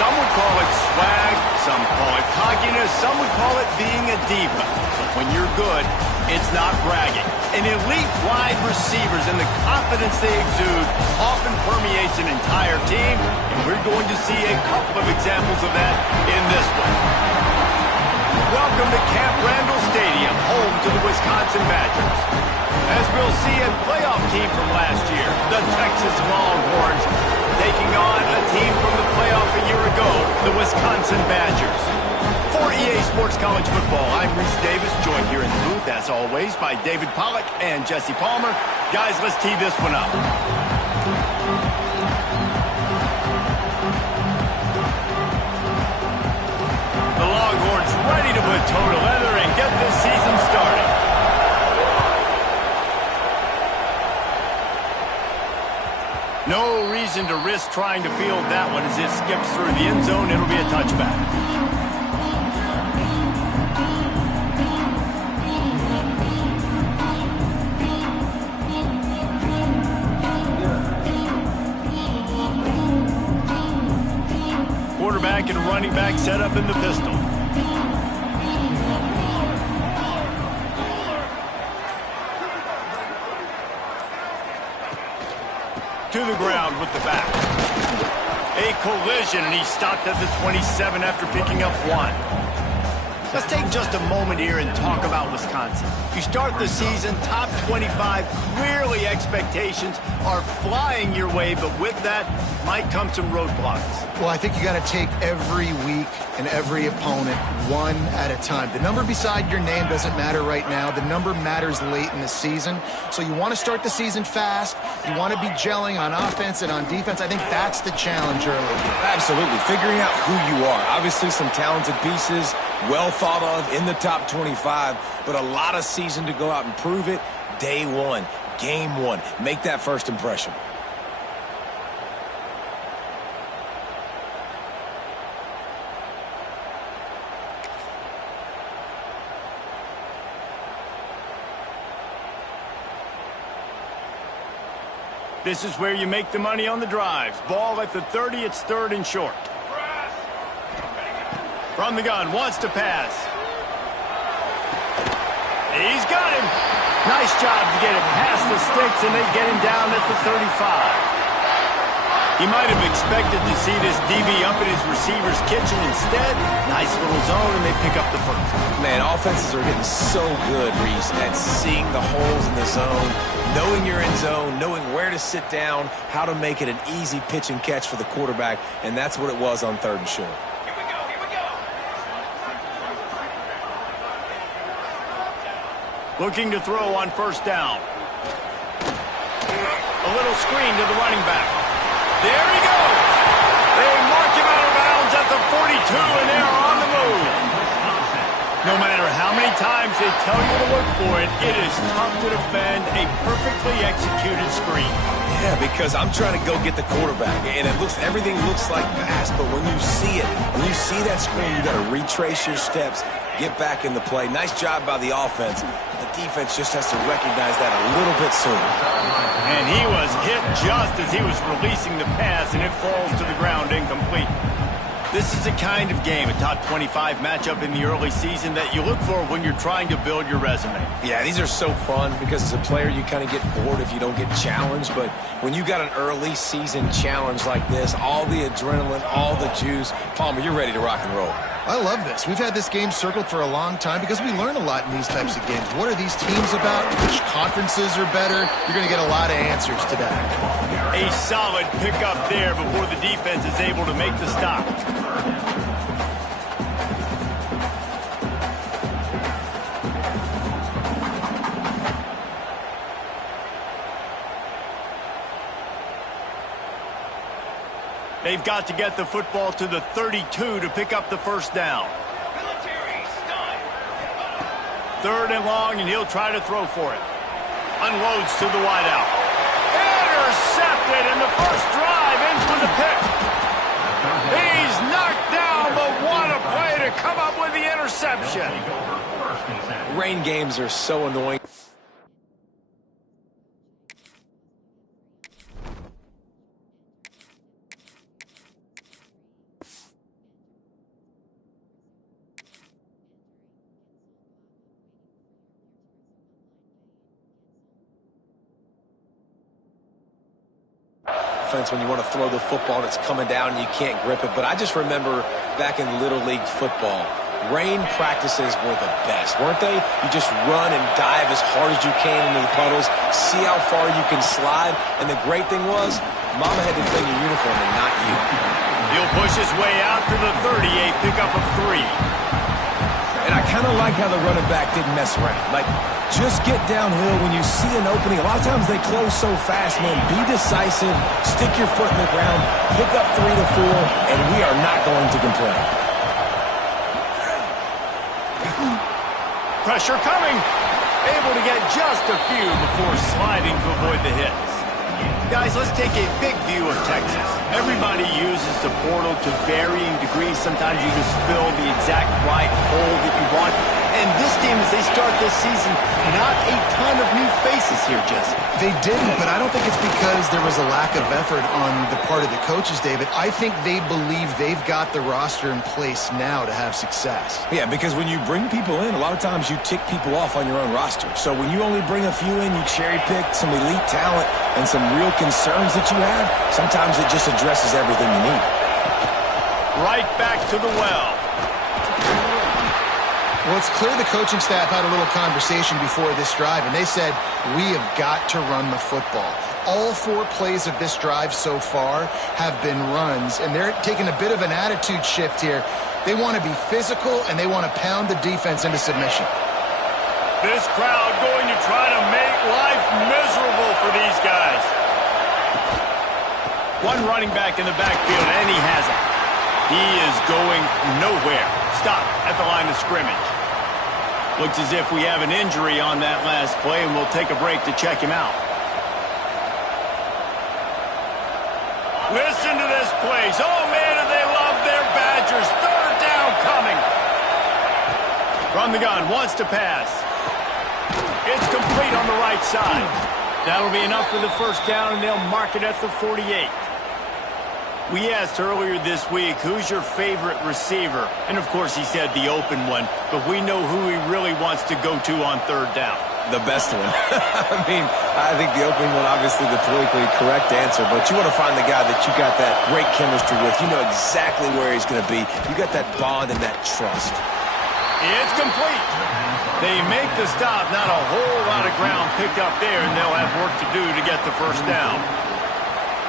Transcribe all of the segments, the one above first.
Some would call it swag, some call it cockiness, some would call it being a diva. But when you're good, it's not bragging. An elite wide receivers and the confidence they exude often permeates an entire team, and we're going to see a couple of examples of that in this one. Welcome to Camp Randall Stadium, home to the Wisconsin Badgers. As we'll see a playoff team from last year, the Texas Longhorns, taking on a team from the playoff a year ago, the Wisconsin Badgers. For EA Sports College Football, I'm Reese Davis, joined here in the booth, as always, by David Pollack and Jesse Palmer. Guys, let's tee this one up. The Longhorns ready to put toe to leather and get this season started. No reason to risk trying to field that one as it skips through the end zone. It'll be a touchback. Quarterback and running back set up in the pistol. To the ground with the back. A collision, and he stopped at the 27 after picking up one. Let's take just a moment here and talk about Wisconsin. You start the season top 25. Clearly expectations are flying your way, but with that might come some roadblocks. Well, I think you got to take every week and every opponent one at a time. The number beside your name doesn't matter right now. The number matters late in the season. So you want to start the season fast. You want to be gelling on offense and on defense. I think that's the challenge early. Absolutely. Figuring out who you are. Obviously some talented pieces, well thought of in the top 25, but a lot of season to go out and prove it. Day one, game one. Make that first impression. This is where you make the money on the drives. Ball at the 30, it's third and short. From the gun, wants to pass. He's got him. Nice job to get it past the sticks, and they get him down at the 35. He might have expected to see this DB up in his receiver's kitchen. Instead, nice little zone, and they pick up the first. Man, offenses are getting so good, Reese, at seeing the holes in the zone, knowing you're in zone, knowing where to sit down, how to make it an easy pitch and catch for the quarterback, and that's what it was on third and short. Here we go. Looking to throw on first down. A little screen to the running back. There he goes. They mark him out of bounds at the 42, and they are on the move. No matter how many times they tell you to look for it, it is tough to defend a perfectly executed screen. Yeah, because I'm trying to go get the quarterback, and everything looks like pass, but when you see it, when you see that screen, you got to retrace your steps, get back in the play. Nice job by the offense. The defense just has to recognize that a little bit sooner. And he was hit just as he was releasing the pass, and it falls to the ground incomplete. This is the kind of game, a top 25 matchup in the early season, that you look for when you're trying to build your resume. Yeah, these are so fun because as a player you kind of get bored if you don't get challenged, but when you got an early season challenge like this, all the adrenaline, all the juice, Palmer, you're ready to rock and roll. I love this. We've had this game circled for a long time because we learn a lot in these types of games. What are these teams about? Which conferences are better? You're going to get a lot of answers to that. A solid pickup there before the defense is able to make the stop. They've got to get the football to the 32 to pick up the first down. Third and long, and he'll try to throw for it. Unloads to the wideout. Intercepted, and the first drive ends with a pick. He's knocked down, but what a play to come up with the interception. Rain games are so annoying. offense when you want to throw the football and it's coming down and you can't grip it. But I just remember back in Little League football, rain practices were the best, weren't they? You just run and dive as hard as you can into the puddles, see how far you can slide. And the great thing was, Mama had to clean your uniform and not you. He'll push his way out to the 38, pickup of 3. And I kind of like how the running back didn't mess around. Like, just get downhill when you see an opening. A lot of times they close so fast, man. Be decisive, stick your foot in the ground, pick up 3 to 4, and we are not going to complain. Pressure coming. Able to get just a few before sliding to avoid the hits. Guys, let's take a big view of Texas. Everybody uses the portal to varying degrees. Sometimes you just fill the exact right hole that you want. And this team, as they start this season, not a ton of new faces here, Jesse. They didn't, but I don't think it's because there was a lack of effort on the part of the coaches, David. I think they believe they've got the roster in place now to have success. Yeah, because when you bring people in, a lot of times you tick people off on your own roster. So when you only bring a few in, you cherry-pick some elite talent and some real concerns that you have, sometimes it just addresses everything you need. Right back to the well. Well, it's clear the coaching staff had a little conversation before this drive, and they said, we have got to run the football. All 4 plays of this drive so far have been runs, and they're taking a bit of an attitude shift here. They want to be physical, and they want to pound the defense into submission. This crowd going to try to make life miserable for these guys. One running back in the backfield, and he has it. He is going nowhere. Stop at the line of scrimmage. Looks as if we have an injury on that last play, and we'll take a break to check him out. Listen to this place. Oh, man, do they love their Badgers. 3rd down coming. From the gun, wants to pass. It's complete on the right side. That'll be enough for the 1st down, and they'll mark it at the 48. We asked earlier this week, who's your favorite receiver? And, of course, he said the open one, but we know who he really wants to go to on 3rd down. The best one. I mean, I think the opening one, obviously the politically correct answer, but you want to find the guy that you got that great chemistry with. You know exactly where he's going to be. You got that bond and that trust. It's complete. They make the stop. Not a whole lot of ground picked up there, and they'll have work to do to get the 1st down.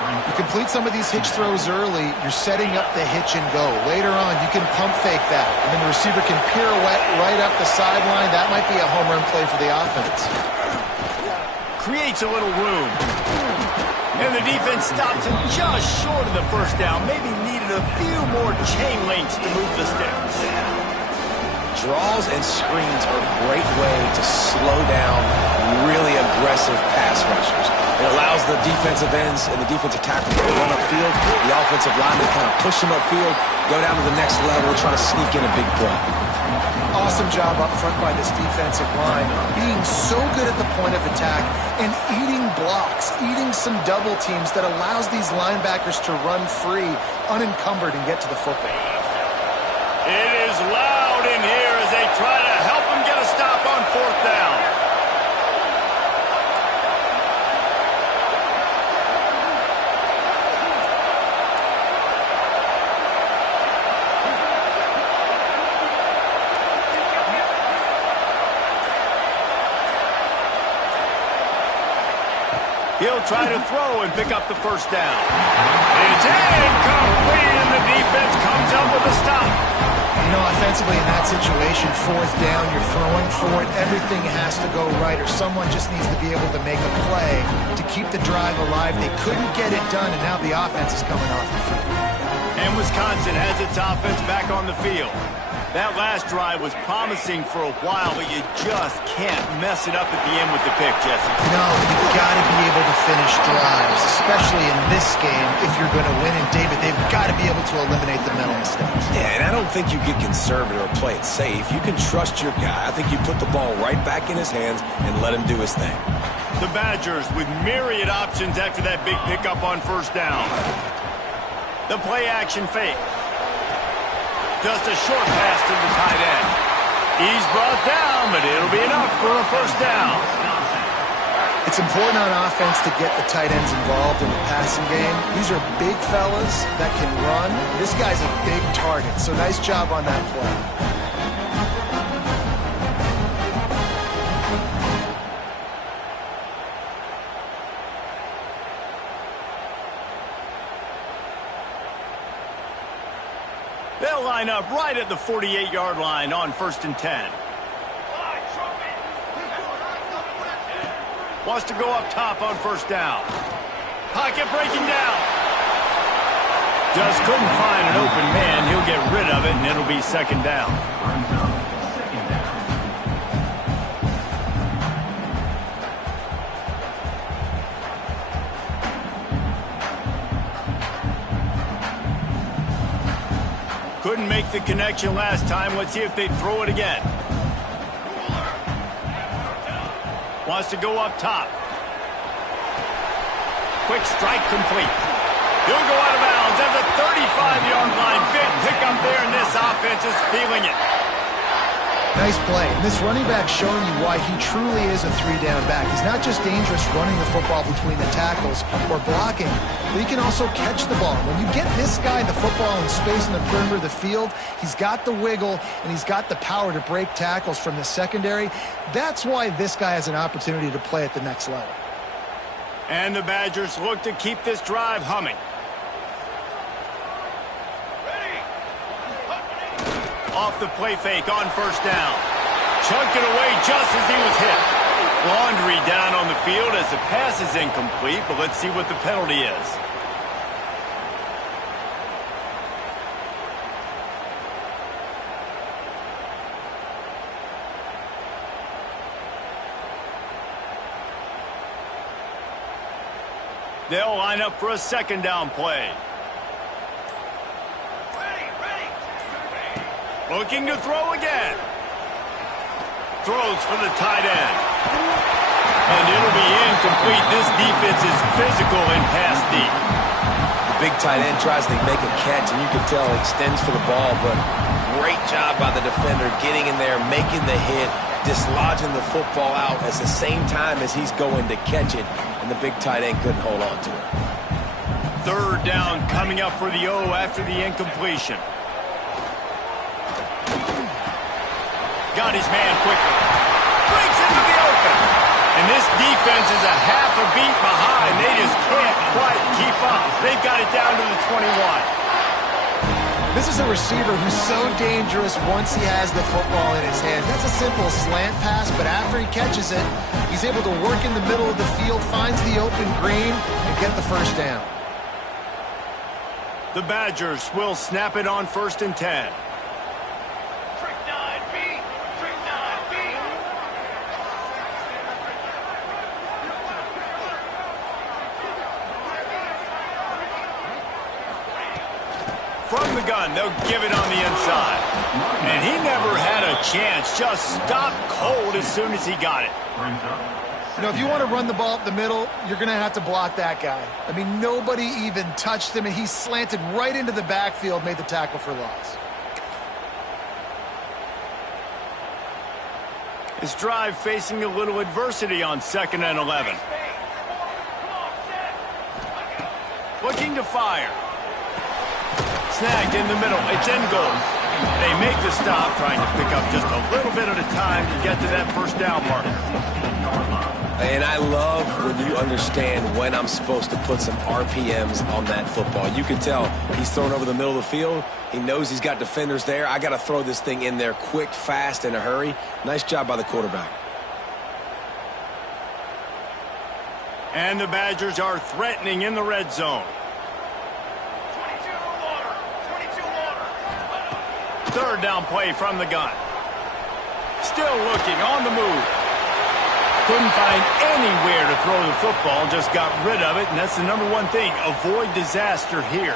You complete some of these hitch throws early, you're setting up the hitch and go. Later on, you can pump fake that, and then the receiver can pirouette right up the sideline. That might be a home run play for the offense. Creates a little room. And the defense stops him just short of the 1st down. Maybe needed a few more chain links to move the sticks. Draws and screens are a great way to slow down really aggressive pass rushers. It allows the defensive ends and the defensive tackle to run upfield. The offensive linemen kind of push them upfield, go down to the next level, try to sneak in a big play. Awesome job up front by this defensive line, being so good at the point of attack and eating blocks, eating some double teams that allows these linebackers to run free, unencumbered, and get to the football. It is loud in here as they try to help him get a stop on 4th down. He'll try to throw and pick up the 1st down. It's incomplete, and the defense comes up with a stop. You know, offensively in that situation, 4th down, you're throwing for it. Everything has to go right, or someone just needs to be able to make a play to keep the drive alive. They couldn't get it done, and now the offense is coming off the field. And Wisconsin has its offense back on the field. That last drive was promising for a while, but you just can't mess it up at the end with the pick, Jesse. No, you've got to be able to finish drives, especially in this game if you're going to win. And, David, they've got to be able to eliminate the mental mistakes. Yeah, and I don't think you get conservative or play it safe. You can trust your guy. I think you put the ball right back in his hands and let him do his thing. The Badgers with myriad options after that big pickup on 1st down. The play action fake. Just a short pass to the tight end. He's brought down, but it'll be enough for a 1st down. It's important on offense to get the tight ends involved in the passing game. These are big fellas that can run. This guy's a big target, so nice job on that play. They'll line up right at the 48-yard line on 1st and 10. Wants to go up top on 1st down. Pocket breaking down. Just couldn't find an open man. He'll get rid of it, and it'll be 2nd down. Couldn't make the connection last time. Let's see if they throw it again. Wants to go up top. Quick strike complete. He'll go out of bounds at the 35-yard line. Big pickup there, and this offense is feeling it. Nice play. And this running back showing you why he truly is a three-down back. He's not just dangerous running the football between the tackles or blocking, but he can also catch the ball. When you get this guy the football in space in the perimeter of the field, he's got the wiggle and he's got the power to break tackles from the secondary. That's why this guy has an opportunity to play at the next level. And the Badgers look to keep this drive humming. Off the play fake on 1st down. Chunked it away just as he was hit. Laundry down on the field as the pass is incomplete, but let's see what the penalty is. They'll line up for a 2nd down play. Looking to throw again. Throws for the tight end. And it'll be incomplete. This defense is physical and pass deep. The big tight end tries to make a catch, and you can tell he extends for the ball, but great job by the defender getting in there, making the hit, dislodging the football out at the same time as he's going to catch it, and the big tight end couldn't hold on to it. 3rd down coming up for the O after the incompletion. Got his man quickly. Breaks into the open. And this defense is a half a beat behind. They just can't quite keep up. They've got it down to the 21. This is a receiver who's so dangerous once he has the football in his hands. That's a simple slant pass, but after he catches it, he's able to work in the middle of the field, finds the open green, and get the 1st down. The Badgers will snap it on 1st and 10. From the gun, they'll give it on the inside. And he never had a chance. Just stopped cold as soon as he got it. You know, if you want to run the ball up the middle, you're going to have to block that guy. I mean, nobody even touched him, and he slanted right into the backfield, made the tackle for loss. His drive facing a little adversity on 2nd and 11. Looking to fire. Snagged in the middle. It's in goal. They make the stop, trying to pick up just a little bit at a time to get to that 1st down mark. And I love when you understand when I'm supposed to put some RPMs on that football. You can tell he's thrown over the middle of the field. He knows he's got defenders there. I got to throw this thing in there quick, fast, in a hurry. Nice job by the quarterback. And the Badgers are threatening in the red zone. 3rd down play from the gun. Still looking on the move. Couldn't find anywhere to throw the football, just got rid of it, and that's the #1 thing. Avoid disaster here.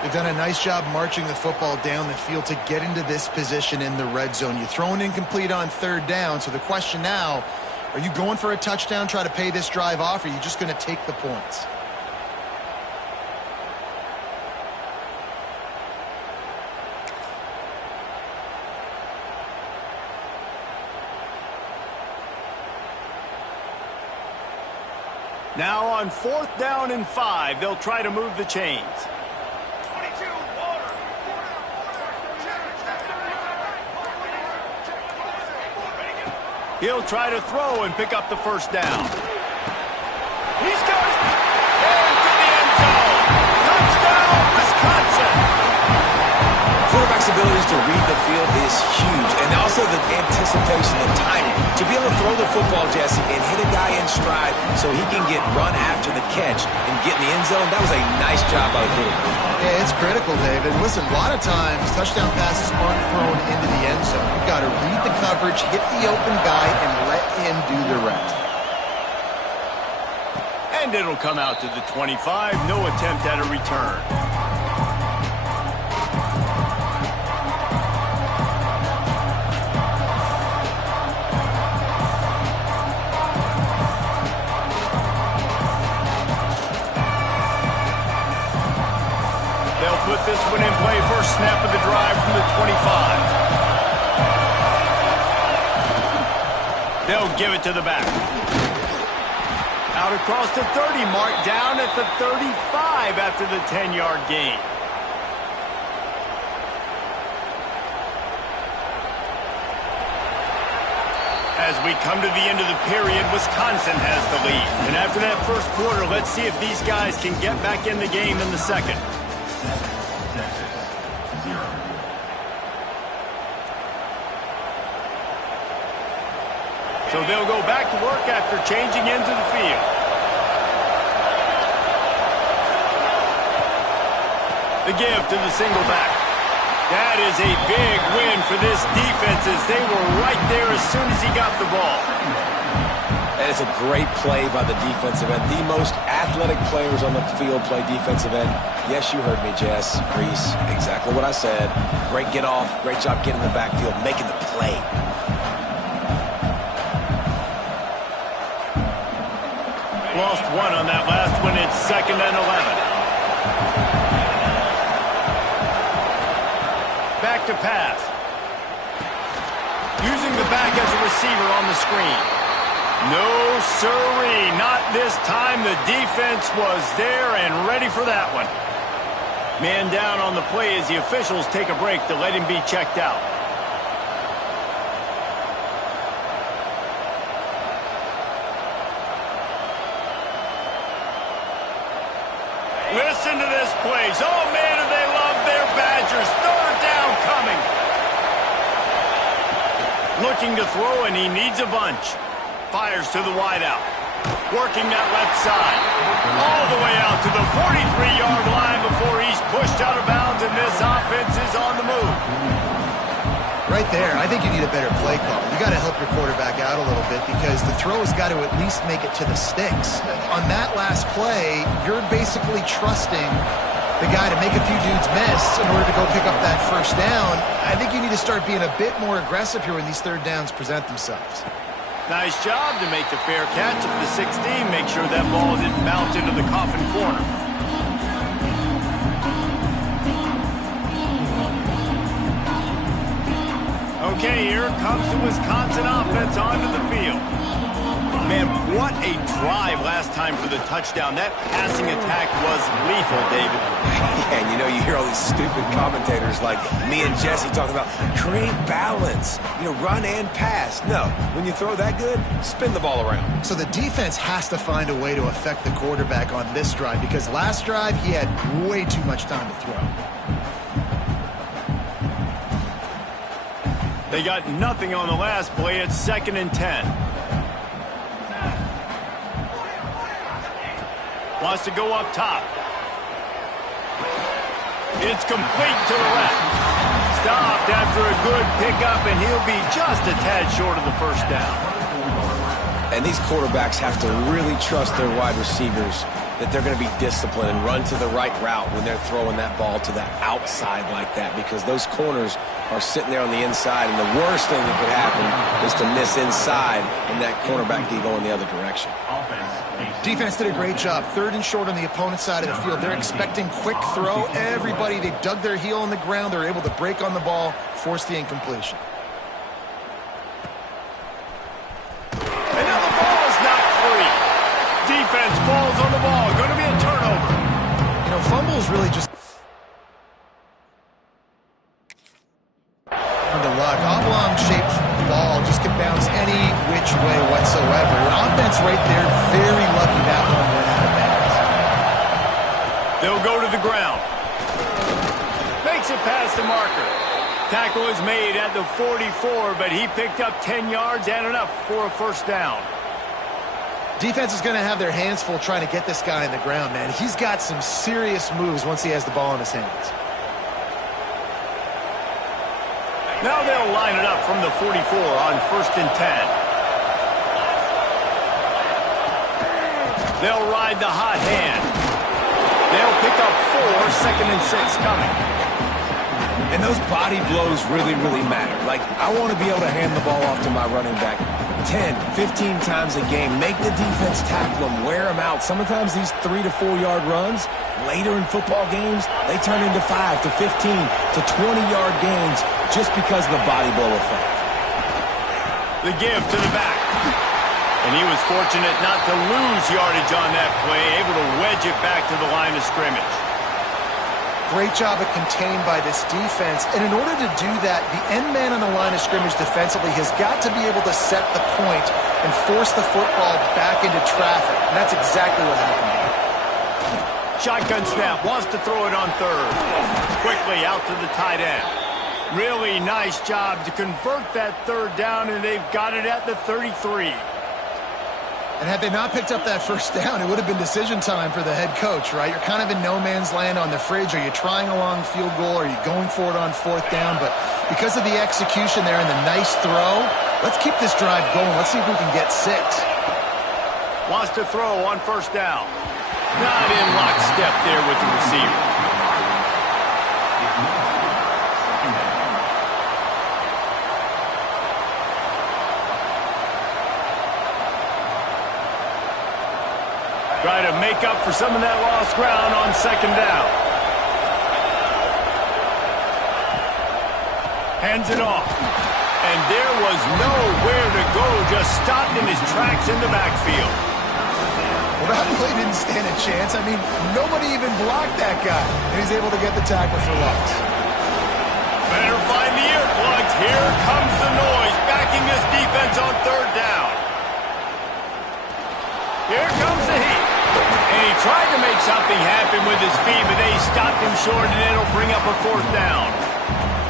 They've done a nice job marching the football down the field to get into this position in the red zone. You throw an incomplete on 3rd down, so the question now, are you going for a touchdown, try to pay this drive off, or are you just going to take the points? Now on 4th down and 5, they'll try to move the chains. He'll try to throw and pick up the first down. He's got it. Into the end zone. Touchdown, Wisconsin. Quarterback's abilities to read the field is huge, and also the anticipation, the timing. To be able to throw the football, Jesse, and hit a guy in stride so he can get run after the catch and get in the end zone, that was a nice job by the quarterback. Yeah, it's critical, David. Listen, a lot of times touchdown passes aren't thrown into the end zone. You've got to read the coverage, hit the open guy, and let him do the rest. And it'll come out to the 25. No attempt at a return. Put this one in play. First snap of the drive from the 25. They'll give it to the back. Out across the 30, mark down at the 35 after the 10-yard gain. As we come to the end of the period, Wisconsin has the lead. And after that first quarter, let's see if these guys can get back in the game in the second. So they'll go back to work after changing into the field. The give to the single back. That is a big win for this defense as they were right there as soon as he got the ball. That is a great play by the defensive end. The most athletic players on the field play defensive end. Yes, you heard me, Jess, Reese. Exactly what I said. Great get off. Great job getting in the backfield, making the play. Lost one on that last one. It's 2nd and 11. Back to pass. Using the back as a receiver on the screen. No sirree, not this time. The defense was there and ready for that one. Man down on the play as the officials take a break to let him be checked out. Listen to this plays. Oh, man, do they love their Badgers. 3rd down coming. Looking to throw, and he needs a bunch. Fires to the wideout. Working that left side. All the way out to the 43-yard line before he's pushed out of bounds, and this offense is on the move. Right there, I think you need a better play call. You got to help your quarterback out a little bit because the throw has got to at least make it to the sticks. On that last play, you're basically trusting the guy to make a few dudes miss in order to go pick up that first down. I think you need to start being a bit more aggressive here when these 3rd downs present themselves. Nice job to make the fair catch at the 16. Make sure that ball didn't bounce into the coffin corner. Okay, here comes the Wisconsin offense onto the field. Man, what a drive last time for the touchdown. That passing attack was lethal, David. Yeah, and you know, you hear all these stupid commentators like me and Jesse talking about create balance, you know, run and pass. No, when you throw that good, spin the ball around. So the defense has to find a way to affect the quarterback on this drive because last drive he had way too much time to throw. They got nothing on the last play. It's 2nd and 10. Wants to go up top. It's complete to the left. Stopped after a good pickup, and he'll be just a tad short of the first down. And these quarterbacks have to really trust their wide receivers that they're going to be disciplined and run to the right route when they're throwing that ball to the outside like that because those corners are sitting there on the inside, and the worst thing that could happen is to miss inside and that cornerback be going the other direction. Defense did a great job. 3rd and short on the opponent's side of the field. They're expecting quick throw. Everybody, they dug their heel on the ground. They're able to break on the ball, force the incompletion. And now the ball is knocked free. Defense really just the luck. Oblong-shaped ball just can bounce any which way whatsoever. Offense right there, very lucky that one went out of bounds. They'll go to the ground. Makes it past the marker. Tackle is made at the 44, but he picked up 10 yards and enough for a first down. Defense is going to have their hands full trying to get this guy in the ground, man. He's got some serious moves once he has the ball in his hands. Now they'll line it up from the 44 on 1st and 10. They'll ride the hot hand. They'll pick up 4, 2nd and 6 coming. And those body blows really, really matter. Like, I want to be able to hand the ball off to my running back 10, 15 times a game. Make the defense tackle them, wear them out. Sometimes these 3 to 4 yard runs, later in football games, they turn into 5 to 15 to 20-yard gains just because of the body blow effect. The give to the back. And he was fortunate not to lose yardage on that play, able to wedge it back to the line of scrimmage. Great job of contained by this defense. And in order to do that, the end man on the line of scrimmage defensively has got to be able to set the point and force the football back into traffic. And that's exactly what happened here. Shotgun snap, wants to throw it on 3rd. Quickly out to the tight end. Really nice job to convert that 3rd down, and they've got it at the 33. And had they not picked up that first down, it would have been decision time for the head coach, right? You're kind of in no man's land on the fridge. Are you trying a long field goal? Are you going for it on 4th down? But because of the execution there and the nice throw, let's keep this drive going. Let's see if we can get 6. Wants to throw on 1st down. Not in lockstep there with the receiver. Try to make up for some of that lost ground on 2nd down. Hands it off. And there was nowhere to go, just stopped in his tracks in the backfield. Well, that play didn't stand a chance. I mean, nobody even blocked that guy. And he's able to get the tackle for loss. Better find the earplugs. Here comes the noise, backing this defense on 3rd down. Here comes the heat. And he tried to make something happen with his feet, but they stopped him short, and it'll bring up a 4th down.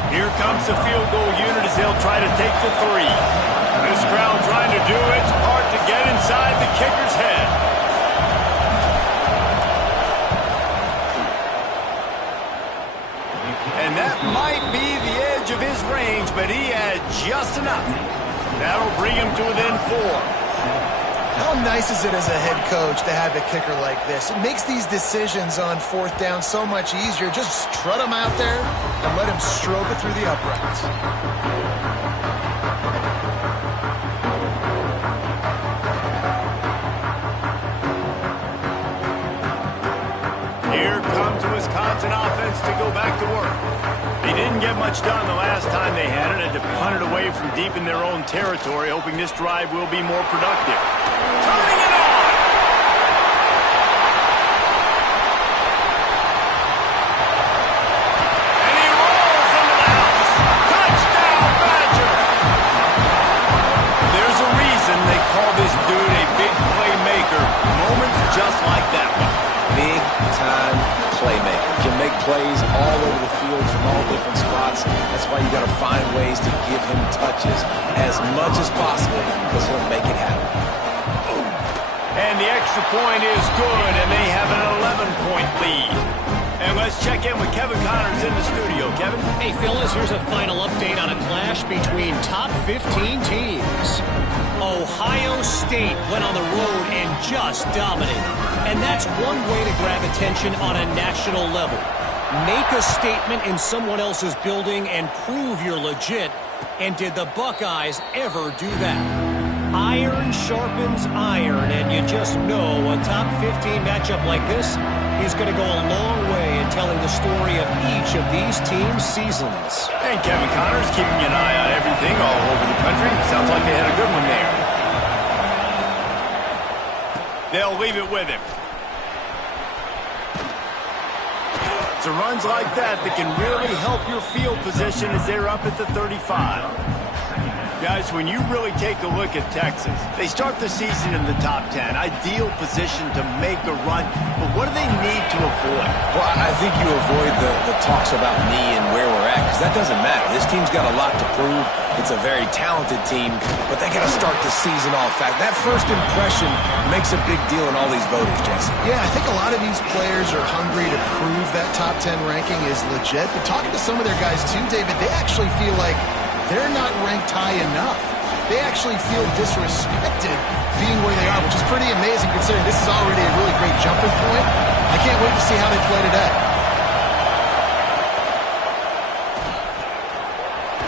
Here comes the field goal unit as they'll try to take the 3. This crowd trying to do its part to get inside the kicker's head. And that might be the edge of his range, but he had just enough. That'll bring him to within 4. How nice is it as a head coach to have a kicker like this? It makes these decisions on 4th down so much easier. Just strut him out there and let him stroke it through the uprights. Here comes the Wisconsin offense to go back to work. They didn't get much done the last time they had it. Had to punt it away from deep in their own territory, hoping this drive will be more productive. Turning it on! And he rolls into the house. Touchdown, Badger! There's a reason they call this dude a big playmaker. Moments just like that one. Big-time playmaker. Can make plays all over the field from all different spots. That's why you got to find ways to give him touches as much as possible because he'll make it happen. And the extra point is good, and they have an 11-point lead. And let's check in with Kevin Connors in the studio. Kevin? Hey, Phyllis, here's a final update on a clash between top 15 teams. Ohio State went on the road and just dominated. And that's one way to grab attention on a national level. Make a statement in someone else's building and prove you're legit. And did the Buckeyes ever do that? Iron sharpens iron, and you just know a top 15 matchup like this is going to go a long way in telling the story of each of these teams' seasons. And Kevin Connors keeping an eye on everything all over the country. Sounds like they had a good one there. They'll leave it with him. It's the runs like that that can really help your field position as they're up at the 35. Guys, when you really take a look at Texas, they start the season in the top 10. Ideal position to make a run, but what do they need to avoid? Well, I think you avoid the talks about me and where we're at, because that doesn't matter. This team's got a lot to prove. It's a very talented team, but they got to start the season off. That first impression makes a big deal in all these voters, Jesse. Yeah, I think a lot of these players are hungry to prove that top 10 ranking is legit, but talking to some of their guys too, David, they actually feel like they're not ranked high enough. They actually feel disrespected being where they are, which is pretty amazing considering this is already a really great jumping point. I can't wait to see how they play today.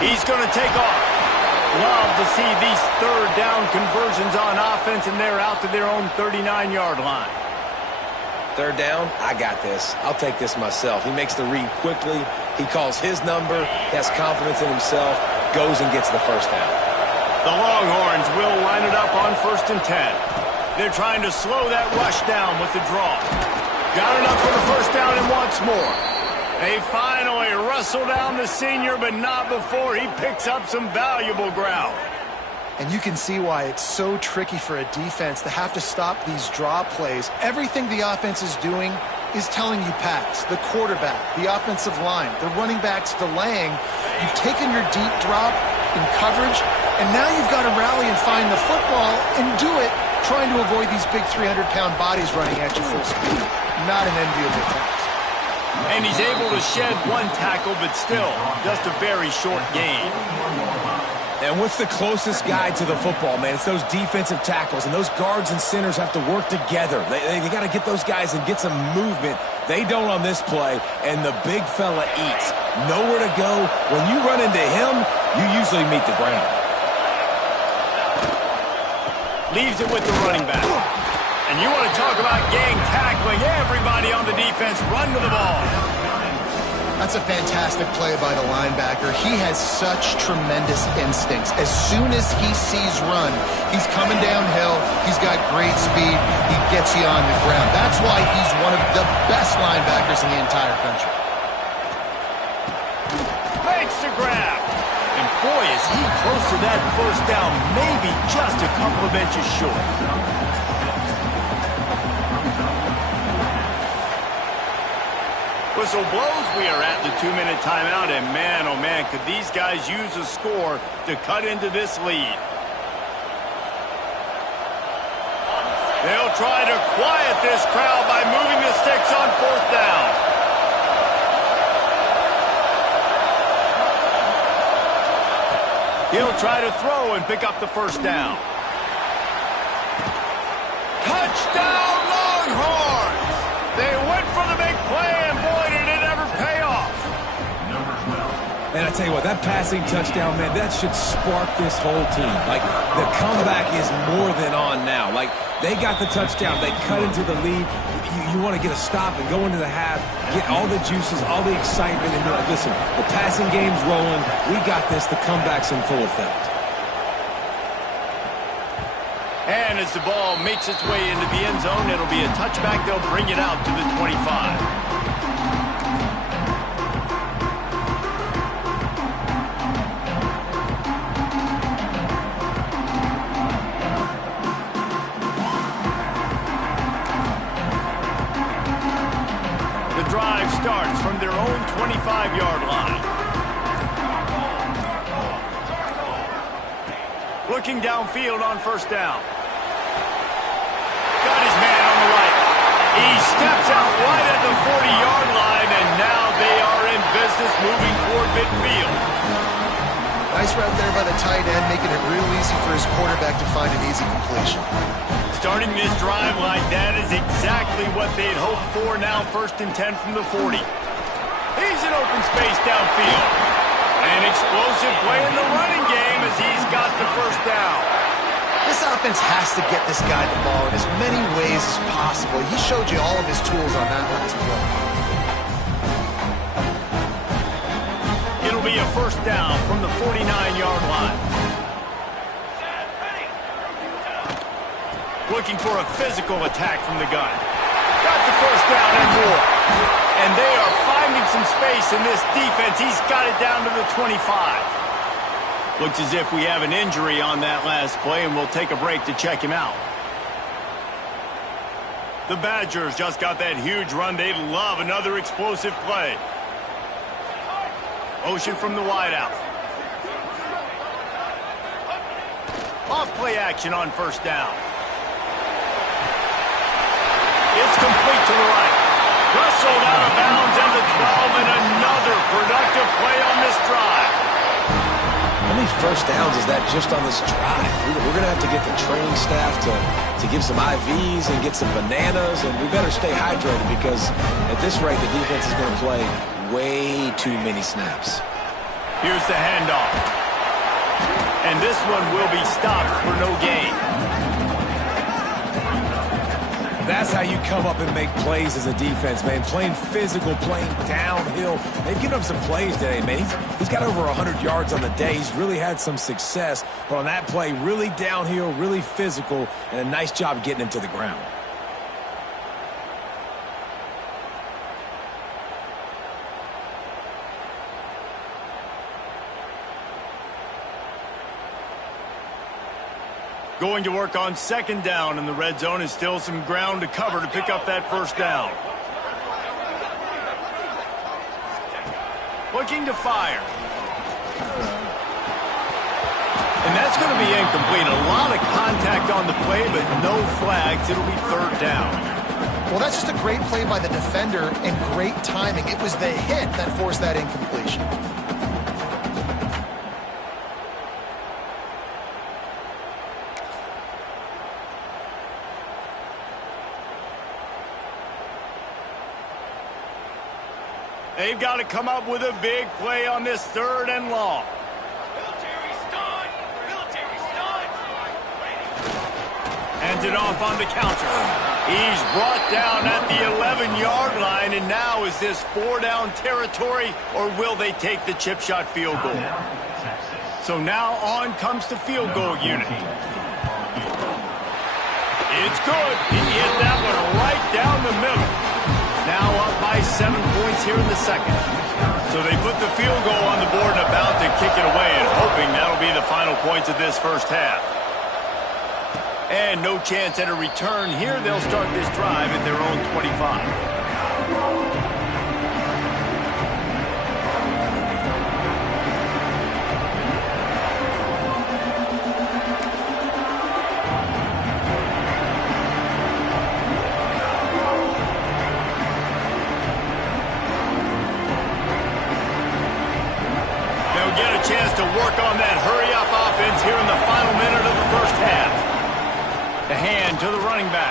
He's going to take off. Love to see these third down conversions on offense, and they're out to their own 39-yard line. Third down, I got this. I'll take this myself. He makes the read quickly. He calls his number. He has confidence in himself. Goes and gets the first down. The Longhorns will line it up on 1st and 10. They're trying to slow that rush down with the draw. Got enough for the first down and wants more. They finally wrestle down the senior, but not before he picks up some valuable ground. And you can see why it's so tricky for a defense to have to stop these draw plays. Everything the offense is doing is telling you pass. The quarterback, the offensive line, the running backs delaying. You've taken your deep drop in coverage, and now you've got to rally and find the football and do it trying to avoid these big 300-pound bodies running at you full speed. Not an enviable task. And he's able to shed one tackle, but still just a very short gain. And what's the closest guy to the football, man? It's those defensive tackles, and those guards and centers have to work together. They got to get those guys and get some movement. They don't on this play, and the big fella eats. Nowhere to go. When you run into him, you usually meet the ground. Leaves it with the running back. And you want to talk about gang tackling. Everybody on the defense run to the ball. That's a fantastic play by the linebacker. He has such tremendous instincts. As soon as he sees run, he's coming downhill. He's got great speed. He gets you on the ground. That's why he's one of the best linebackers in the entire country. Makes the grab. And boy, is he close to that first down. Maybe just a couple of inches short. Whistle blows, we are at the 2-minute timeout, and man, oh man, could these guys use a score to cut into this lead. They'll try to quiet this crowd by moving the sticks on 4th down. He'll try to throw and pick up the first down. Touchdown, Longhorns! They went for the big play, and boy, did it ever pay off. And I tell you what, that passing touchdown, man, that should spark this whole team. Like, the comeback is more than on now. Like, they got the touchdown. They cut into the lead. You want to get a stop and go into the half, get all the juices, all the excitement, and be like, listen, the passing game's rolling. We got this. The comeback's in full effect. And as the ball makes its way into the end zone, it'll be a touchback. They'll bring it out to the 25. The drive starts from their own 25-yard line. Looking downfield on first down. Got his man on the right. He steps out right at the 40-yard line, and now they are in business moving toward midfield. Nice route there by the tight end, making it real easy for his quarterback to find an easy completion. Starting this drive like that is exactly what they'd hoped for. Now 1st and 10 from the 40. He's in open space downfield. An explosive play in the running game as he's got the first down. This offense has to get this guy the ball in as many ways as possible. He showed you all of his tools on that last play. It'll be a first down from the 49-yard line. Looking for a physical attack from the gun. Got the first down and more. And they are finding some space in this defense. He's got it down to the 25. Looks as if we have an injury on that last play, and we'll take a break to check him out. The Badgers just got that huge run. They'd love another explosive play. Motion from the wideout. Off play action on first down. It's complete to the right. Wrestled out of bounds at the 12, and another productive play on this drive. How many first downs is that just on this drive? We're going to have to get the training staff to give some IVs and get some bananas, and we better stay hydrated because at this rate, the defense is going to play way too many snaps. Here's the handoff. And this one will be stopped for no gain. That's how you come up and make plays as a defense, man. Playing physical, playing downhill. They've given him some plays today, man. He's got over 100 yards on the day. He's really had some success. But on that play, really downhill, really physical, and a nice job getting him to the ground. Going to work on second down in the red zone is still some ground to cover to pick up that first down. Looking to fire. And that's going to be incomplete. A lot of contact on the play, but no flags. It'll be third down. Well, that's just a great play by the defender and great timing. It was the hit that forced that incompletion. They've got to come up with a big play on this third and long. Military stun! Military stun! Hands it off on the counter. He's brought down at the 11-yard line, and now is this four-down territory, or will they take the chip shot field goal? So now on comes the field goal unit. It's good. He hit that one right down the middle. Now up by 7 points here in the second. So they put the field goal on the board and about to kick it away, and hoping that'll be the final points of this first half. And no chance at a return here. They'll start this drive at their own 25. Chance to work on that hurry-up offense here in the final minute of the first half. The hand to the running back.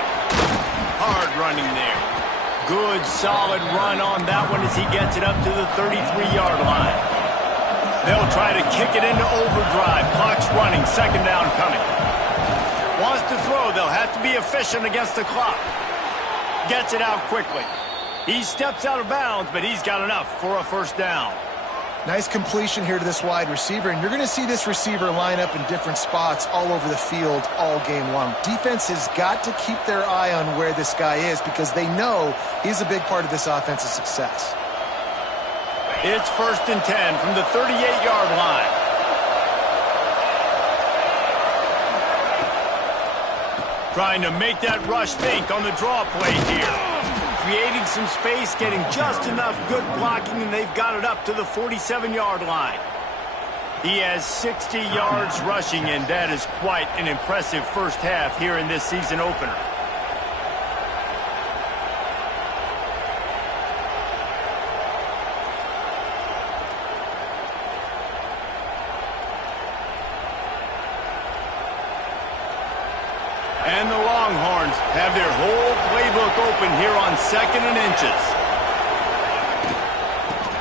Hard running there. Good, solid run on that one as he gets it up to the 33-yard line. They'll try to kick it into overdrive. Clock's running. Second down coming. Wants to throw. They'll have to be efficient against the clock. Gets it out quickly. He steps out of bounds, but he's got enough for a first down. Nice completion here to this wide receiver, and you're going to see this receiver line up in different spots all over the field all game long. Defense has got to keep their eye on where this guy is because they know he's a big part of this offense's success. It's 1st and 10 from the 38-yard line. Trying to make that rush think on the draw play here. Creating some space, getting just enough good blocking, and they've got it up to the 47-yard line. He has 60 yards rushing, and that is quite an impressive first half here in this season opener. And the Longhorns have their whole playbook open here on 2nd and inches.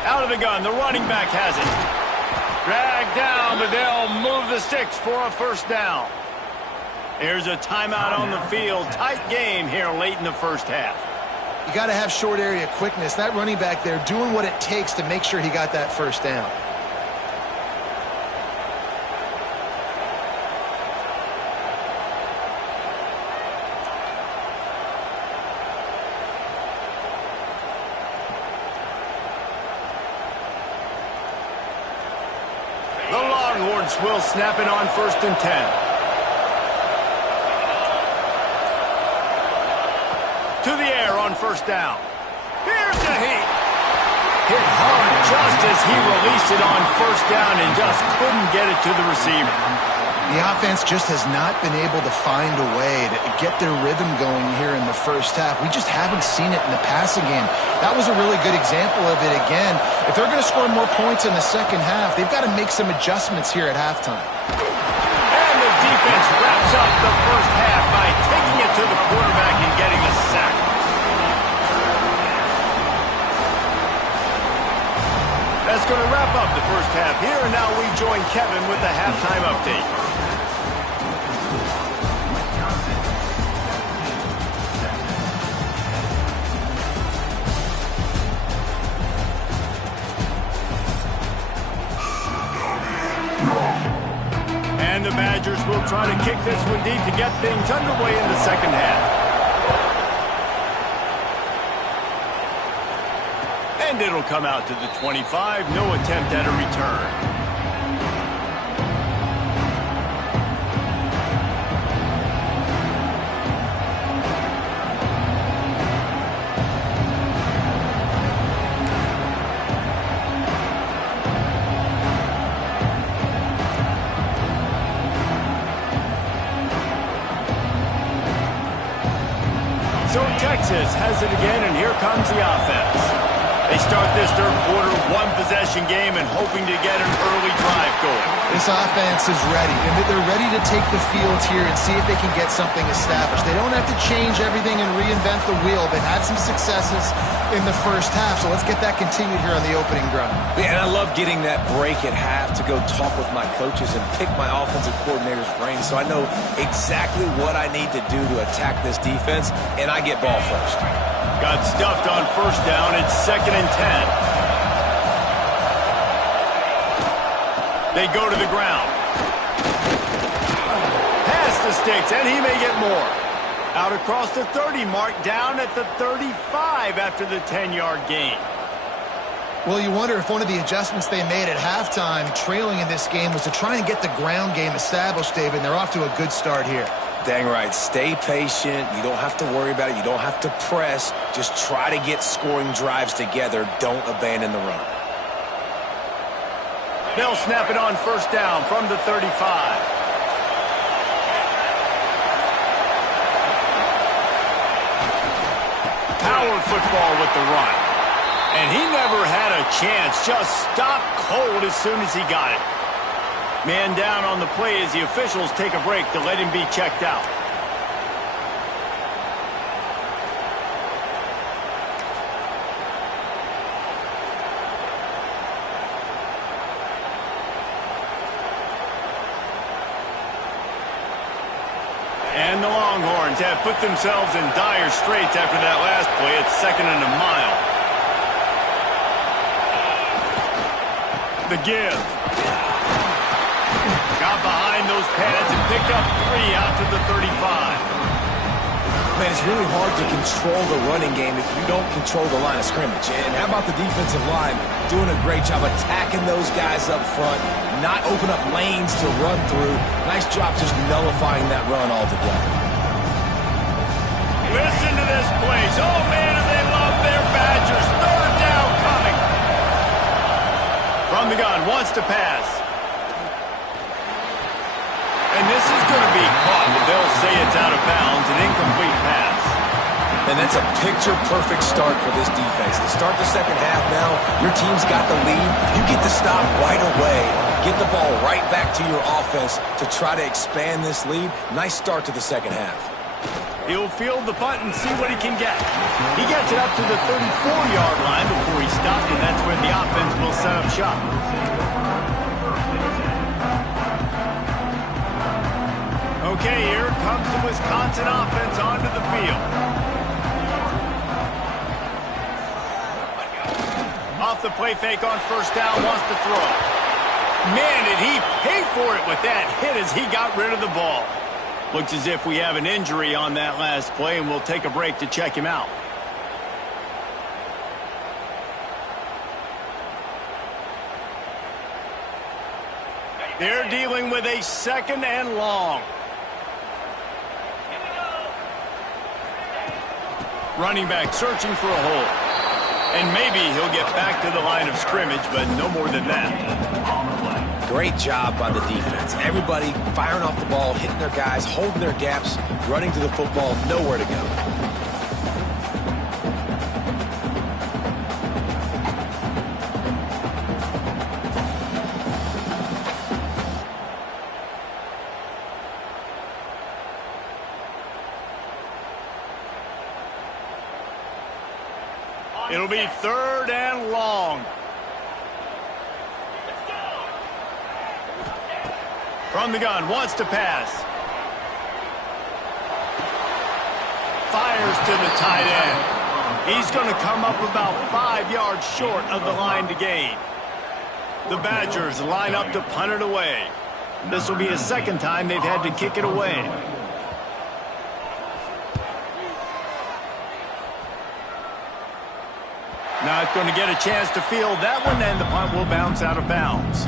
Out of the gun, the running back has it. Dragged down, but they'll move the sticks for a first down. There's a timeout on the field. Tight game here late in the first half. You got to have short area quickness. That running back there doing what it takes to make sure he got that first down. Longhorns will snap it on 1st and 10. To the air on 1st down. Here's a heat. Hit hard just as he released it on 1st down and just couldn't get it to the receiver. The offense just has not been able to find a way to get their rhythm going here in the first half. We just haven't seen it in the passing game. That was a really good example of it again. If they're going to score more points in the second half, they've got to make some adjustments here at halftime. And the defense wraps up the first half by taking it to the quarterback and getting a sack. That's going to wrap up the first half here, and now we join Kevin with the halftime update. And the Badgers will try to kick this one deep to get things underway in the second half. And it'll come out to the 25. No attempt at a return. So Texas has it again, and here comes the offense. They start this third quarter, one-possession game, and hoping to get an early drive going. This offense is ready, and they're ready to take the field here and see if they can get something established. They don't have to change everything and reinvent the wheel. They've had some successes in the first half, so let's get that continued here on the opening drive. Yeah, and I love getting that break at half to go talk with my coaches and pick my offensive coordinator's brains so I know exactly what I need to do to attack this defense, and I get ball first. Got stuffed on 1st down. It's 2nd and 10. They go to the ground. Pass the sticks, and he may get more. Out across the 30 mark, down at the 35 after the 10-yard gain. Well, you wonder if one of the adjustments they made at halftime, trailing in this game, was to try and get the ground game established, David, and they're off to a good start here. Dang right. Stay patient. You don't have to worry about it. You don't have to press. Just try to get scoring drives together. Don't abandon the run. They'll snap it on 1st down from the 35. Power football with the run. And he never had a chance. Just stopped cold as soon as he got it. Man down on the play as the officials take a break to let him be checked out. And the Longhorns have put themselves in dire straits after that last play. It's 2nd and a mile. The give. Got behind those pads and picked up 3 out to the 35. Man, it's really hard to control the running game if you don't control the line of scrimmage. And how about the defensive line doing a great job attacking those guys up front, not open up lanes to run through. Nice job just nullifying that run altogether. Listen to this place. Oh, man, and they love their Badgers. 3rd down coming. From the gun, wants to pass. And this is going to be caught, but they'll say it's out of bounds, an incomplete pass. And that's a picture-perfect start for this defense. To start the second half now, your team's got the lead. You get to stop right away, get the ball right back to your offense to try to expand this lead. Nice start to the second half. He'll field the punt and see what he can get. He gets it up to the 34-yard line before he stopped, and that's where the offense will set up shop. Okay, here comes the Wisconsin offense onto the field. Off the play fake on 1st down, wants to throw. Man, did he pay for it with that hit as he got rid of the ball. Looks as if we have an injury on that last play, and we'll take a break to check him out. They're dealing with a 2nd and long. Running back searching for a hole. And maybe he'll get back to the line of scrimmage, but no more than that. Great job by the defense. Everybody firing off the ball, hitting their guys, holding their gaps, running to the football, nowhere to go. It'll be 3rd and long. From the gun, wants to pass. Fires to the tight end. He's going to come up about 5 yards short of the line to gain. The Badgers line up to punt it away. This will be the 2nd time they've had to kick it away. Not going to get a chance to field that one, and the punt will bounce out of bounds.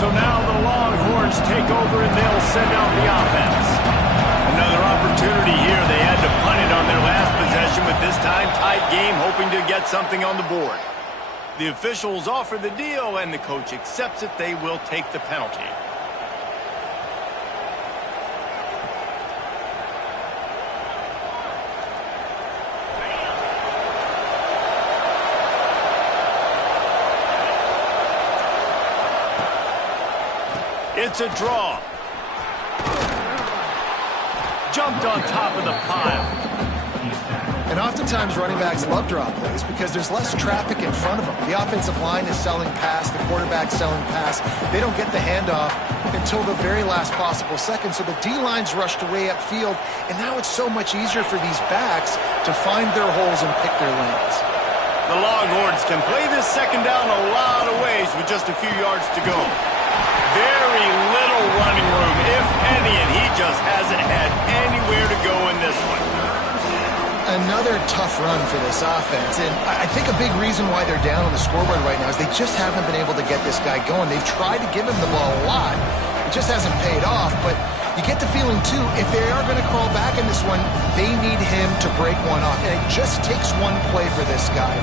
So now the Longhorns take over and they'll send out the offense. Another opportunity here. They had to punt it on their last possession, but this time tight game, hoping to get something on the board. The officials offer the deal, and the coach accepts it. They will take the penalty. It's a draw. Jumped on top of the pile. And oftentimes running backs love draw plays because there's less traffic in front of them. The offensive line is selling pass, the quarterback's selling pass. They don't get the handoff until the very last possible second. So the D-line's rushed away upfield, and now it's so much easier for these backs to find their holes and pick their lanes. The Longhorns can play this 2nd down a lot of ways with just a few yards to go. Very little running room, if any, and he just hasn't had anywhere to go in this one. Another tough run for this offense, and I think a big reason why they're down on the scoreboard right now is they just haven't been able to get this guy going. They've tried to give him the ball a lot. It just hasn't paid off, but you get the feeling, too, if they are going to crawl back in this one, they need him to break one off, and it just takes one play for this guy.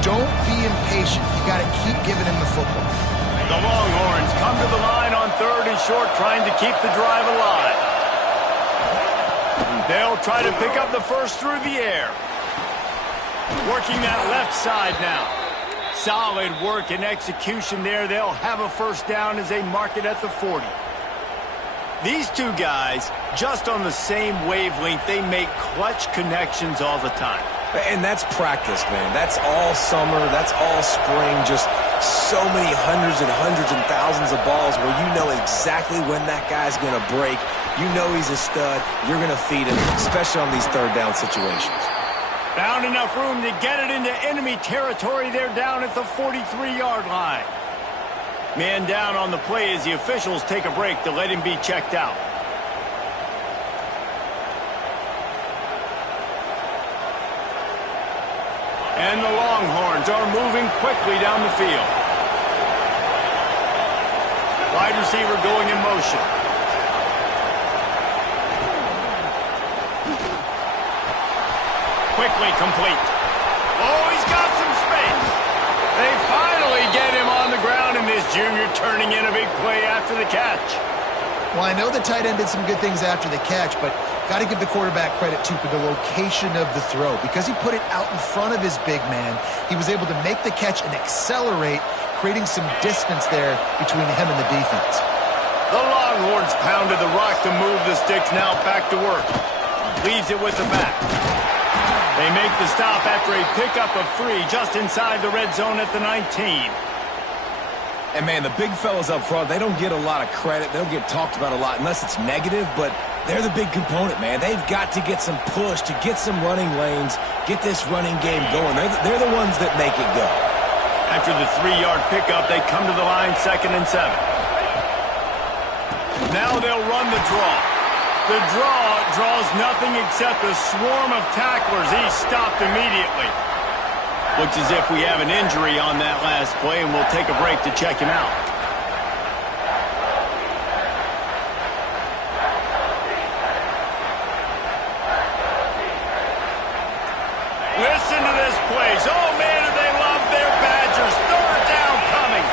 Don't be impatient. You got to keep giving him the football. The Longhorns come to the line on 3rd and short, trying to keep the drive alive. They'll try to pick up the first through the air. Working that left side now. Solid work and execution there. They'll have a 1st down as they mark it at the 40. These two guys, just on the same wavelength, they make clutch connections all the time. And that's practice, man. That's all summer. That's all spring. Just so many hundreds and thousands of balls where you know exactly when that guy's going to break. You know he's a stud. You're going to feed him, especially on these 3rd down situations. Found enough room to get it into enemy territory. They're down at the 43-yard line. Man down on the play as the officials take a break to let him be checked out. And the Longhorns are moving quickly down the field. Wide receiver going in motion. Quickly complete. Oh, he's got some space. They finally get him on the ground, and this junior turning in a big play after the catch. Well, I know the tight end did some good things after the catch, but got to give the quarterback credit, too, for the location of the throw. Because he put it out in front of his big man, he was able to make the catch and accelerate, creating some distance there between him and the defense. The Longhorns pounded the rock to move the sticks, now back to work. Leaves it with the back. They make the stop after a pickup of 3 just inside the red zone at the 19. And, man, the big fellas up front, they don't get a lot of credit. They don't get talked about a lot unless it's negative, but they're the big component, man. They've got to get some push, to get some running lanes, get this running game going. They're the ones that make it go. After the 3-yard pickup, they come to the line 2nd and 7. Now they'll run the draw. The draw draws nothing except a swarm of tacklers. He's stopped immediately. Looks as if we have an injury on that last play, and we'll take a break to check him out. Listen to this place. Oh, man, do they love their Badgers. 3rd down coming.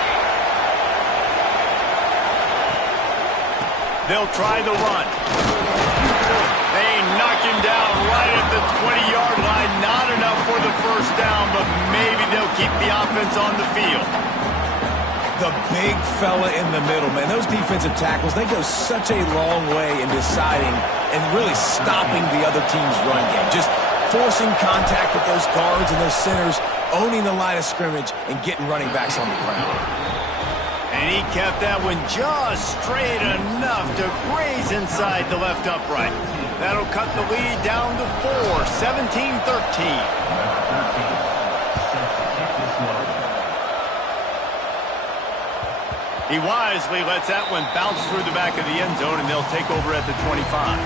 They'll try the run. They knock him down right at the 20-yard line. Not enough for the 1st down, but maybe they'll keep the offense on the field. The big fella in the middle, man. Those defensive tackles, they go such a long way in deciding and really stopping the other team's run game. Just forcing contact with those guards and those centers, owning the line of scrimmage, and getting running backs on the ground. And he kept that one just straight enough to graze inside the left upright. That'll cut the lead down to 4, 17-13. He wisely lets that one bounce through the back of the end zone, and they'll take over at the 25.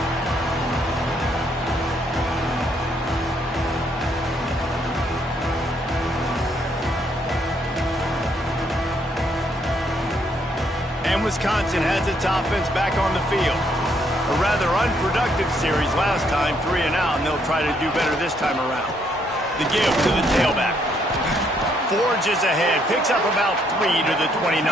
And Wisconsin has its offense back on the field. A rather unproductive series last time, 3 and out, and they'll try to do better this time around. The give to the tailback. Forges ahead, picks up about 3 to the 29.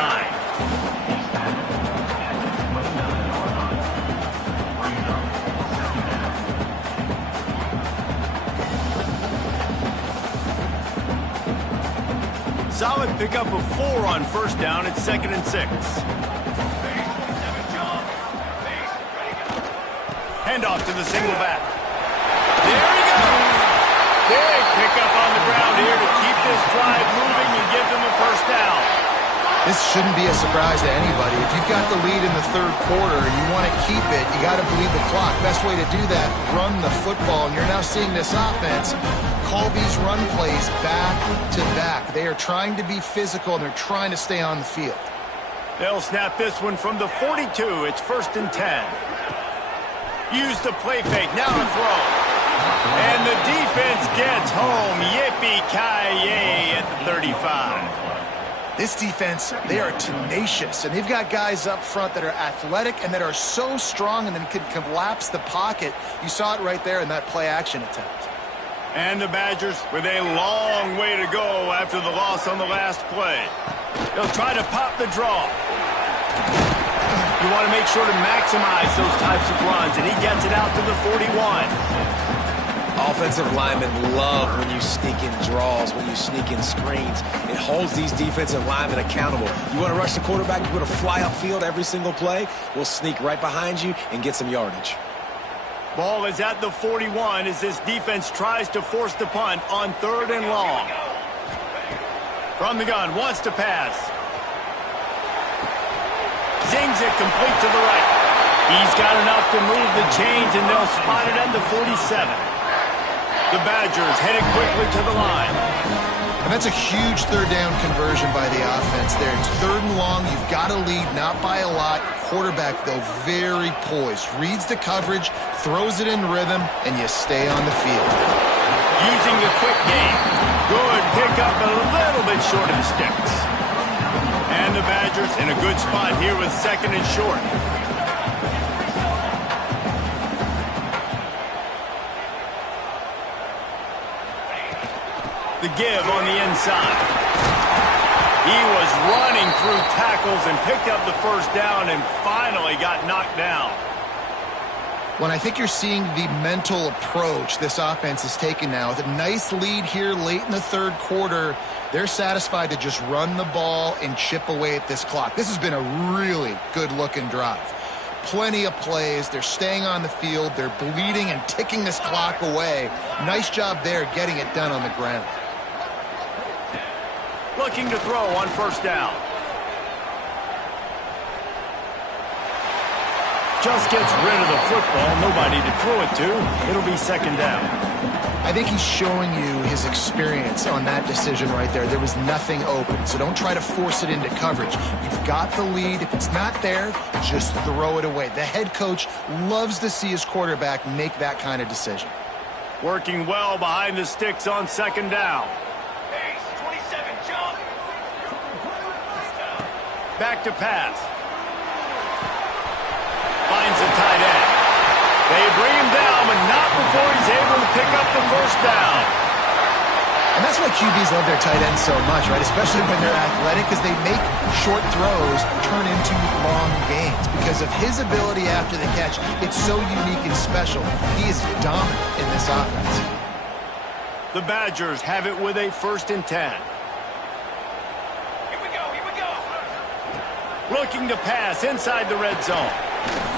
Solid pickup of 4 on 1st down. It's 2nd and 6. Handoff to the single back. There he goes. Big pickup on the ground here to keep this drive moving and give them a 1st down. This shouldn't be a surprise to anybody. If you've got the lead in the 3rd quarter and you want to keep it, you got to bleed the clock. Best way to do that, run the football. And you're now seeing this offense call these run plays back to back. They are trying to be physical, and they're trying to stay on the field. They'll snap this one from the 42. It's 1st and 10. Use the play fake. Now to throw. And the defense gets home. Yippee-ki-yay at the 35. This defense, they are tenacious, and they've got guys up front that are athletic and that are so strong and then can collapse the pocket. You saw it right there in that play-action attempt. And the Badgers with a long way to go after the loss on the last play. They'll try to pop the draw. You want to make sure to maximize those types of runs, and he gets it out to the 41. Offensive linemen love when you sneak in draws, when you sneak in screens. It holds these defensive linemen accountable. You want to rush the quarterback, you want to fly upfield every single play, we'll sneak right behind you and get some yardage. Ball is at the 41 as this defense tries to force the punt on 3rd and long. From the gun, wants to pass. Zings it complete to the right. He's got enough to move the chains, and they'll spot it at the 47. The Badgers headed quickly to the line. And that's a huge 3rd down conversion by the offense there. It's 3rd and long. You've got to lead, not by a lot. Quarterback, though, very poised. Reads the coverage, throws it in rhythm, and you stay on the field. Using the quick game. Good pickup, a little bit short of the sticks. And the Badgers in a good spot here with 2nd and short. The give on the inside. He was running through tackles and picked up the 1st down and finally got knocked down. When I think you're seeing the mental approach this offense is taking now, with a nice lead here late in the 3rd quarter, they're satisfied to just run the ball and chip away at this clock. This has been a really good-looking drive. Plenty of plays. They're staying on the field. They're bleeding and ticking this clock away. Nice job there getting it done on the ground. Looking to throw on 1st down. Just gets rid of the football. Nobody to throw it to. It'll be 2nd down. I think he's showing you his experience on that decision right there. There was nothing open, so don't try to force it into coverage. You've got the lead. If it's not there, just throw it away. The head coach loves to see his quarterback make that kind of decision. Working well behind the sticks on second down. Pace, 27, jump. Back to pass. Finds the tight end. They bring him down, but not before he's able to pick up the first down. And that's why QBs love their tight ends so much, right? Especially when they're athletic, because they make short throws turn into long gains. Because of his ability after the catch, it's so unique and special. He is dominant in this offense. The Badgers have it with a 1st and 10. Here we go, here we go. Looking to pass inside the red zone.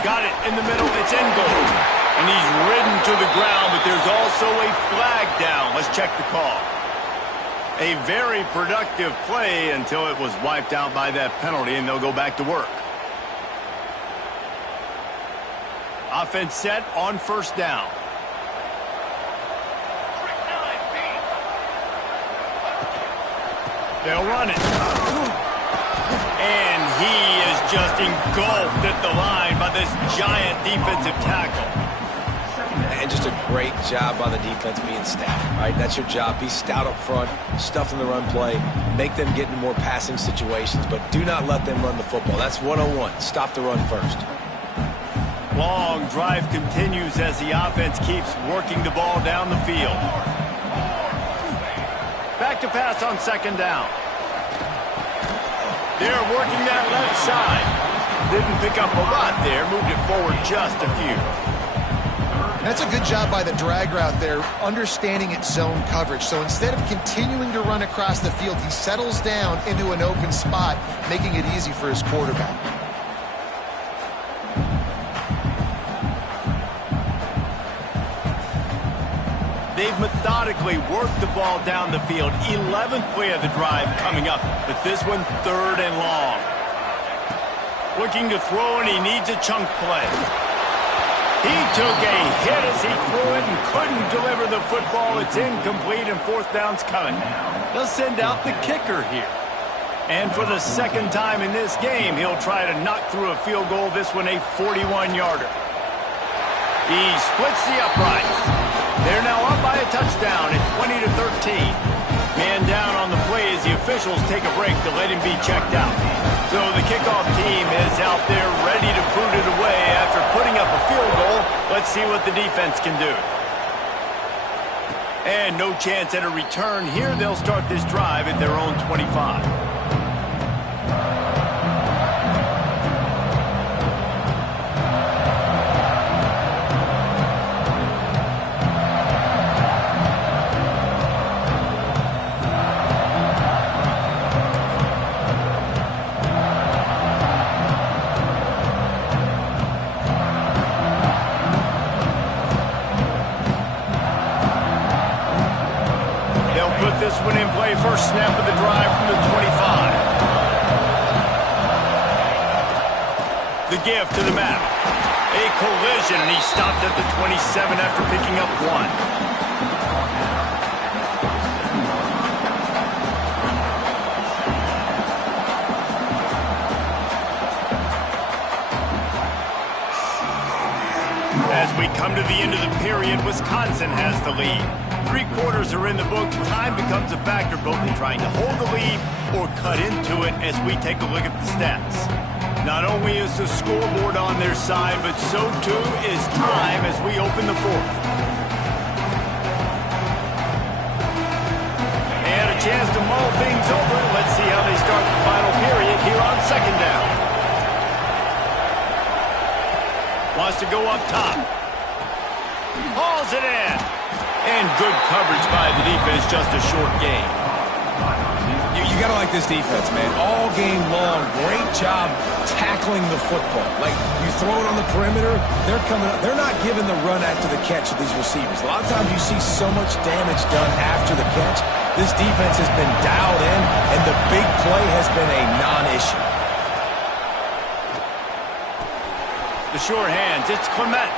Got it in the middle. It's in goal. And he's ridden to the ground, but there's also a flag down. Let's check the call. A very productive play until it was wiped out by that penalty, and they'll go back to work. Offense set on 1st down. Trick 9, beat. They'll run it. And he is just engulfed at the line by this giant defensive tackle. And just a great job by the defense being stout, right? That's your job. Be stout up front, stuff in the run play, make them get in more passing situations, but do not let them run the football. That's 101. Stop the run first. Long drive continues as the offense keeps working the ball down the field. Back to pass on 2nd down. They're working that left side. Didn't pick up a lot there. Moved it forward just a few. That's a good job by the drag route there, understanding its zone coverage. So instead of continuing to run across the field, he settles down into an open spot, making it easy for his quarterback. They've methodically worked the ball down the field. 11th play of the drive coming up, but this one 3rd and long. Looking to throw, and he needs a chunk play. He took a hit as he threw it and couldn't deliver the football. It's incomplete, and 4th down's coming. They'll send out the kicker here. And for the 2nd time in this game, he'll try to knock through a field goal, this one a 41-yarder. He splits the uprights. They're now up by a touchdown at 20-13. Man down on the play as the officials take a break to let him be checked out. So the kickoff team is out there ready to boot it away after putting up a field goal. Let's see what the defense can do. And no chance at a return here. They'll start this drive at their own 25. This one in play, first snap of the drive from the 25. The give to the map. A collision, and he stopped at the 27 after picking up 1. As we come to the end of the period, Wisconsin has the lead. 3 quarters are in the books. Time becomes a factor both in trying to hold the lead or cut into it as we take a look at the stats. Not only is the scoreboard on their side, but so too is time as we open the 4th. And a chance to mull things over. Let's see how they start the final period here on 2nd down. Wants to go up top. Hauls it in. And good coverage by the defense, just a short game. You got to like this defense, man. All game long, great job tackling the football. Like, you throw it on the perimeter, they're coming up. They're not giving the run after the catch of these receivers. A lot of times you see so much damage done after the catch. This defense has been dialed in, and the big play has been a non-issue. The sure hands, it's Clement.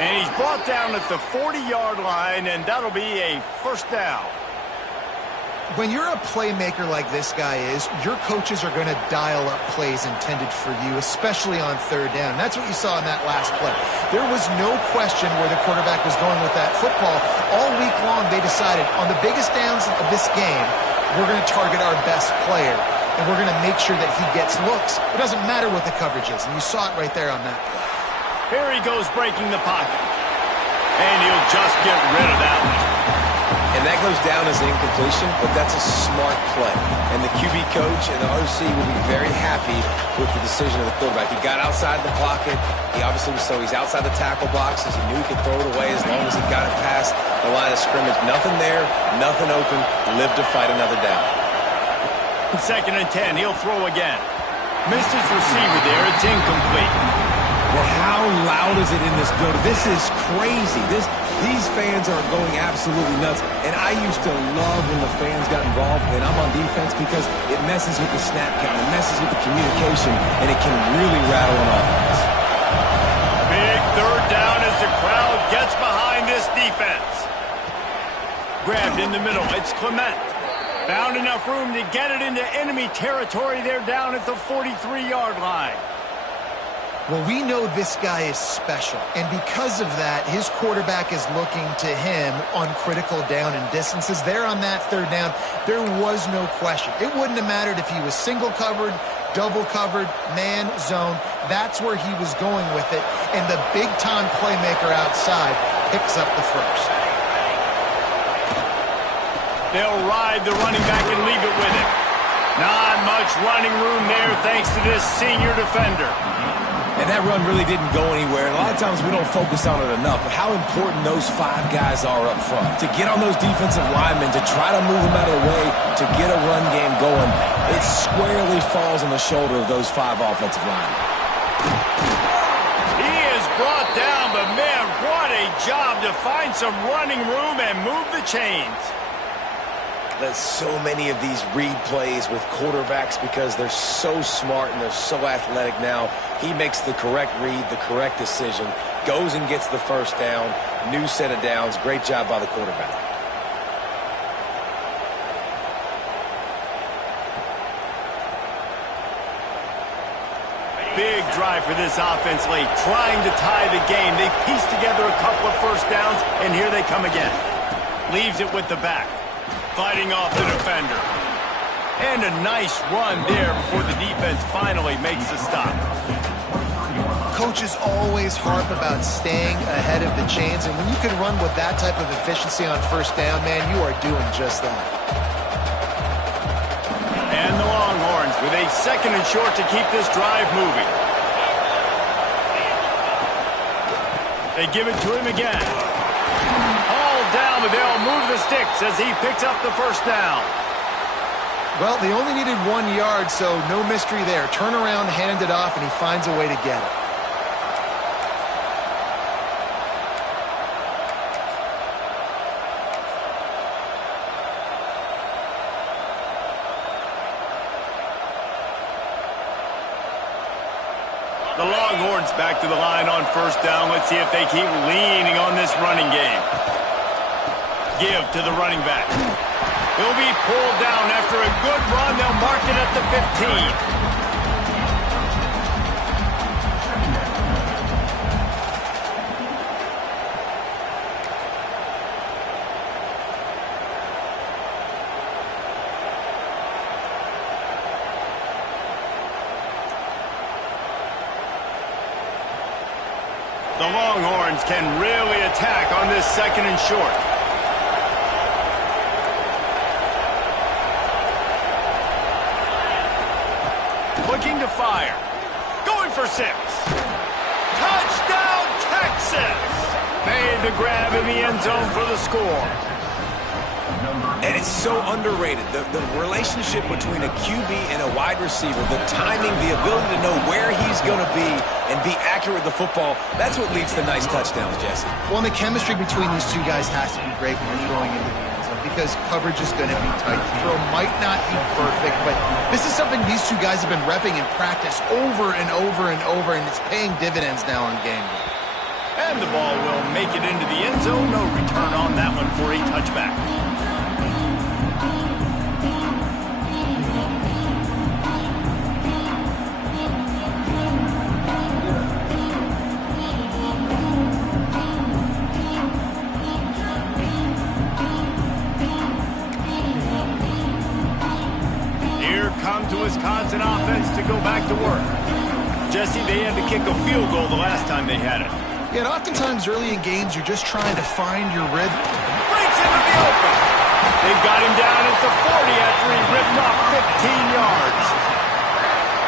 And he's brought down at the 40-yard line, and that'll be a first down. When you're a playmaker like this guy is, your coaches are going to dial up plays intended for you, especially on third down. That's what you saw in that last play. There was no question where the quarterback was going with that football. All week long, they decided on the biggest downs of this game, we're going to target our best player, and we're going to make sure that he gets looks. It doesn't matter what the coverage is, and you saw it right there on that play. Here he goes breaking the pocket. And he'll just get rid of that one. And that goes down as an incompletion, but that's a smart play. And the QB coach and the OC will be very happy with the decision of the quarterback. He got outside the pocket. He obviously was he's outside the tackle boxes. He knew he could throw it away as long as he got it past the line of scrimmage. Nothing there, nothing open. Live to fight another down. 2nd and 10, he'll throw again. Missed his receiver there. It's incomplete. Well, how loud is it in this building? This is crazy. These fans are going absolutely nuts. And I used to love when the fans got involved, and I'm on defense because it messes with the snap count. It messes with the communication, and it can really rattle an offense. Big third down as the crowd gets behind this defense. Grabbed in the middle. It's Clement. Found enough room to get it into enemy territory. They're down at the 43-yard line. Well, we know this guy is special, and because of that, his quarterback is looking to him on critical down and distances. There on that third down, there was no question. It wouldn't have mattered if he was single covered, double covered, man, zone. That's where he was going with it, and the big-time playmaker outside picks up the first. They'll ride the running back and leave it with him. Not much running room there thanks to this senior defender. And that run really didn't go anywhere. And a lot of times we don't focus on it enough, but how important those 5 guys are up front. To get on those defensive linemen, to try to move them out of the way, to get a run game going, it squarely falls on the shoulder of those 5 offensive linemen. He is brought down, but man, what a job to find some running room and move the chains. There's so many of these read plays with quarterbacks because they're so smart and they're so athletic now. He makes the correct read, the correct decision, goes and gets the first down, new set of downs. Great job by the quarterback. Big drive for this offense late, trying to tie the game. They pieced together a couple of first downs, and here they come again. Leaves it with the back. Fighting off the defender. And a nice run there before the defense finally makes the stop. Coaches always harp about staying ahead of the chains, and when you can run with that type of efficiency on first down, man, you are doing just that. And the Longhorns with a 2nd and short to keep this drive moving. They give it to him again. Down, but they'll move the sticks as he picks up the first down. Well, they only needed 1 yard, so no mystery there. Turn around, hand it off, and he finds a way to get it. The Longhorns back to the line on first down. Let's see if they keep leaning on this running game. Give to the running back. He'll be pulled down after a good run. They'll mark it at the 15. The Longhorns can really attack on this 2nd and short. Looking to fire. Going for 6. Touchdown, Texas! Made the grab in the end zone for the score. And it's so underrated. The relationship between a QB and a wide receiver, the timing, the ability to know where he's going to be and be accurate with the football, that's what leads to nice touchdowns, Jesse. Well, and the chemistry between these 2 guys has to be great when you're throwing into the end zone because coverage is going to be tight. The throw might not be perfect, but this is something these 2 guys have been repping in practice over and over and over, and it's paying dividends now on game day. And And the ball will make it into the end zone. No return on that one for a touchback. Here comes the Wisconsin offense to go back to work. Jesse, they had to kick a field goal the last time they had it. Yeah, and oftentimes early in games, you're just trying to find your rhythm. Breaks into the open. They've got him down at the 40 after he ripped off 15 yards.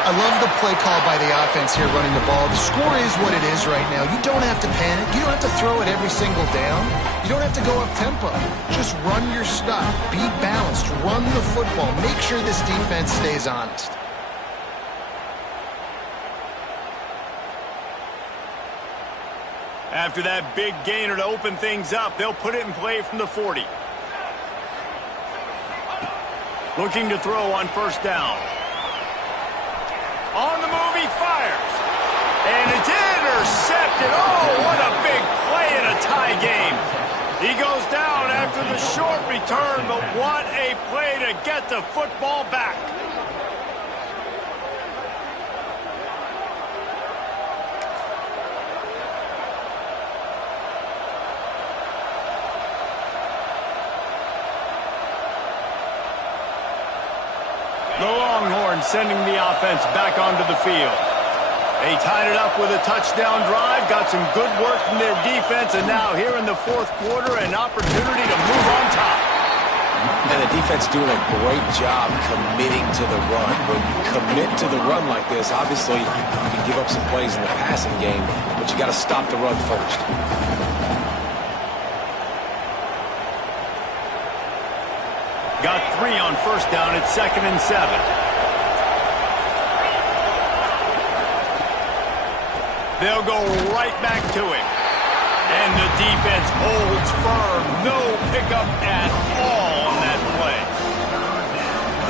I love the play call by the offense here running the ball. The score is what it is right now. You don't have to panic. You don't have to throw it every single down. You don't have to go up tempo. Just run your stuff. Be balanced. Run the football. Make sure this defense stays honest. After that big gainer to open things up, they'll put it in play from the 40. Looking to throw on first down. On the move, he fires. And it's intercepted. Oh, what a big play in a tie game. He goes down after the short return, but what a play to get the football back. The Longhorns sending the offense back onto the field. They tied it up with a touchdown drive, got some good work from their defense, and now here in the fourth quarter, an opportunity to move on top. And the defense doing a great job committing to the run. When you commit to the run like this, obviously you can give up some plays in the passing game, but you got to stop the run first. Got 3 on first down at 2nd and 7. They'll go right back to him. And the defense holds firm. No pickup at all on that play.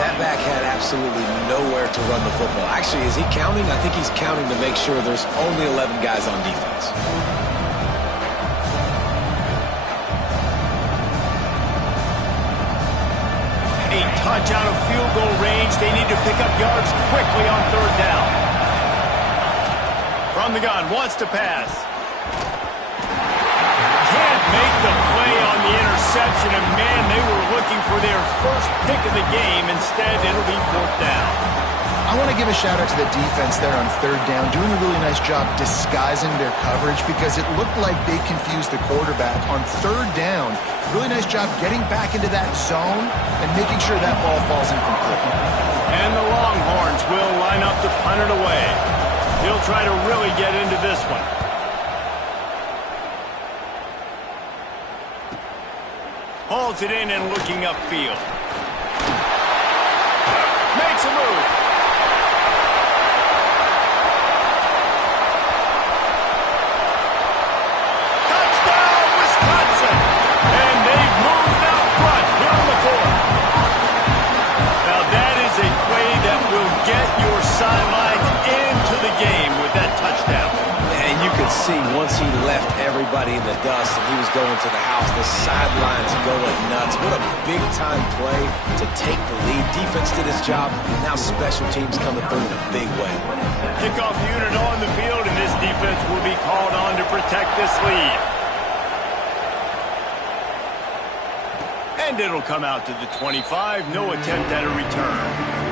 That back had absolutely nowhere to run the football. Actually, is he counting? I think he's counting to make sure there's only 11 guys on defense. A touch out of field goal range. They need to pick up yards quickly on third down. From the gun, wants to pass. Can't make the play on the interception, and man, they were looking for their first pick of the game. Instead, it'll be fourth down. I want to give a shout out to the defense there on third down, doing a really nice job disguising their coverage because it looked like they confused the quarterback on third down. Really nice job getting back into that zone and making sure that ball falls incomplete. And the Longhorns will line up to punt it away. He'll try to really get into this one. Hauls it in and looking upfield. Makes a move. Touchdown, Wisconsin! And they've moved out front here in the fourth. Now that is a play that will get your sidelines into the game with that touchdown. And you could see once he left everybody in the dust and he was going to the house, the sidelines going nuts. What a big-time play to take the lead. Defense did his job. Now special teams coming through in a big way. Kickoff unit on the field, and this defense will be called on to protect this lead. And it'll come out to the 25. No attempt at a return.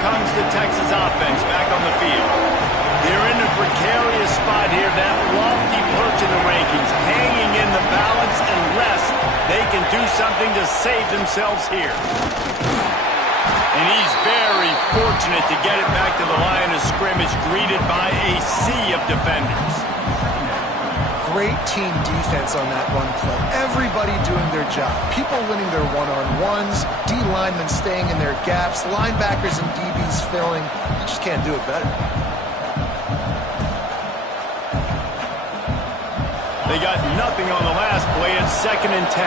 Comes the Texas offense back on the field. They're in a precarious spot here, that lofty perch in the rankings, hanging in the balance unless they can do something to save themselves here. And he's very fortunate to get it back to the line of scrimmage, greeted by a sea of defenders. Great team defense on that run play. Everybody doing their job. People winning their one-on-ones, D linemen staying in their gaps, linebackers and DBs filling. You just can't do it better. They got nothing on the last play. It's 2nd and 10.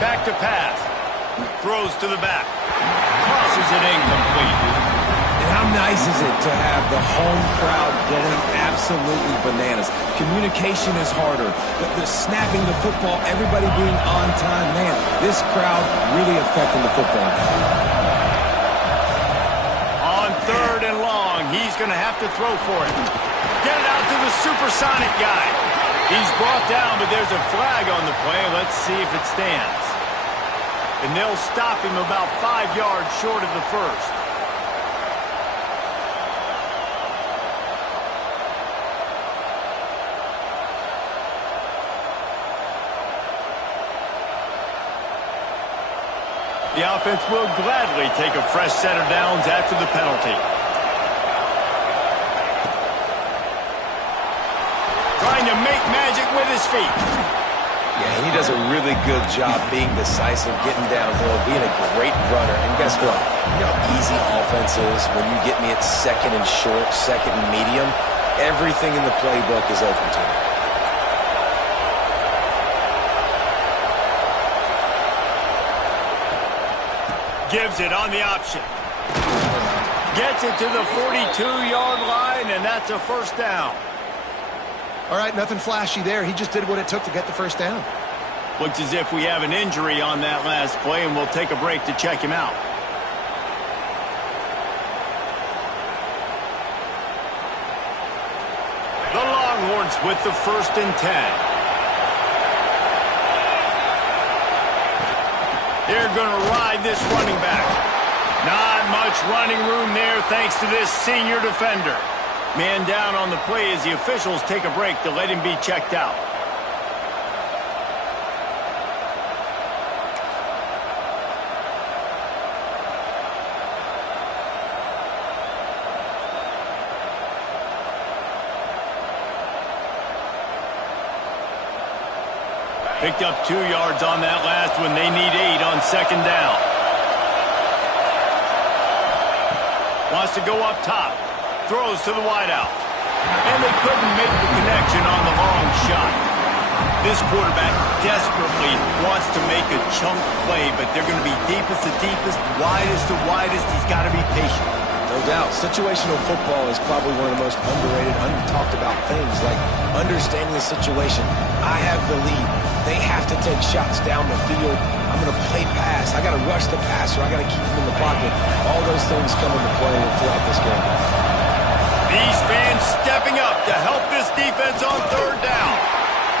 Back to pass. Throws to the back. Crosses it incomplete. And how nice is it to have the home crowd going absolutely bananas? Communication is harder. The snapping the football, everybody being on time. Man, this crowd really affecting the football. On 3rd and long, he's going to have to throw for it. Get it out to the supersonic guy. He's brought down, but there's a flag on the play. Let's see if it stands. And they'll stop him about 5 yards short of the first. The offense will gladly take a fresh set of downs after the penalty. Trying to make magic with his feet. Yeah, he does a really good job being decisive, getting downhill, being a great runner. And guess what? You know how easy offense is when you get me at 2nd and short, 2nd and medium. Everything in the playbook is open to me. Gives it on the option. Gets it to the 42-yard line, and that's a first down. All right, nothing flashy there. He just did what it took to get the first down. Looks as if we have an injury on that last play, and we'll take a break to check him out. The Longhorns with the 1st and 10. They're going to ride this running back. Not much running room there thanks to this senior defender. Man down on the play as the officials take a break to let him be checked out. Picked up 2 yards on that last one. They need 8 on 2nd down. Wants to go up top. Throws to the wideout. And they couldn't make the connection on the long shot. This quarterback desperately wants to make a chunk play, but they're going to be deepest to deepest, widest to widest. He's got to be patient. No doubt. Situational football is probably one of the most underrated, under-talked about things, like understanding the situation. I have the lead. They have to take shots down the field. I'm going to play pass. I got to rush the passer. I got to keep him in the pocket. All those things come into play throughout this game. These fans stepping up to help this defense on 3rd down.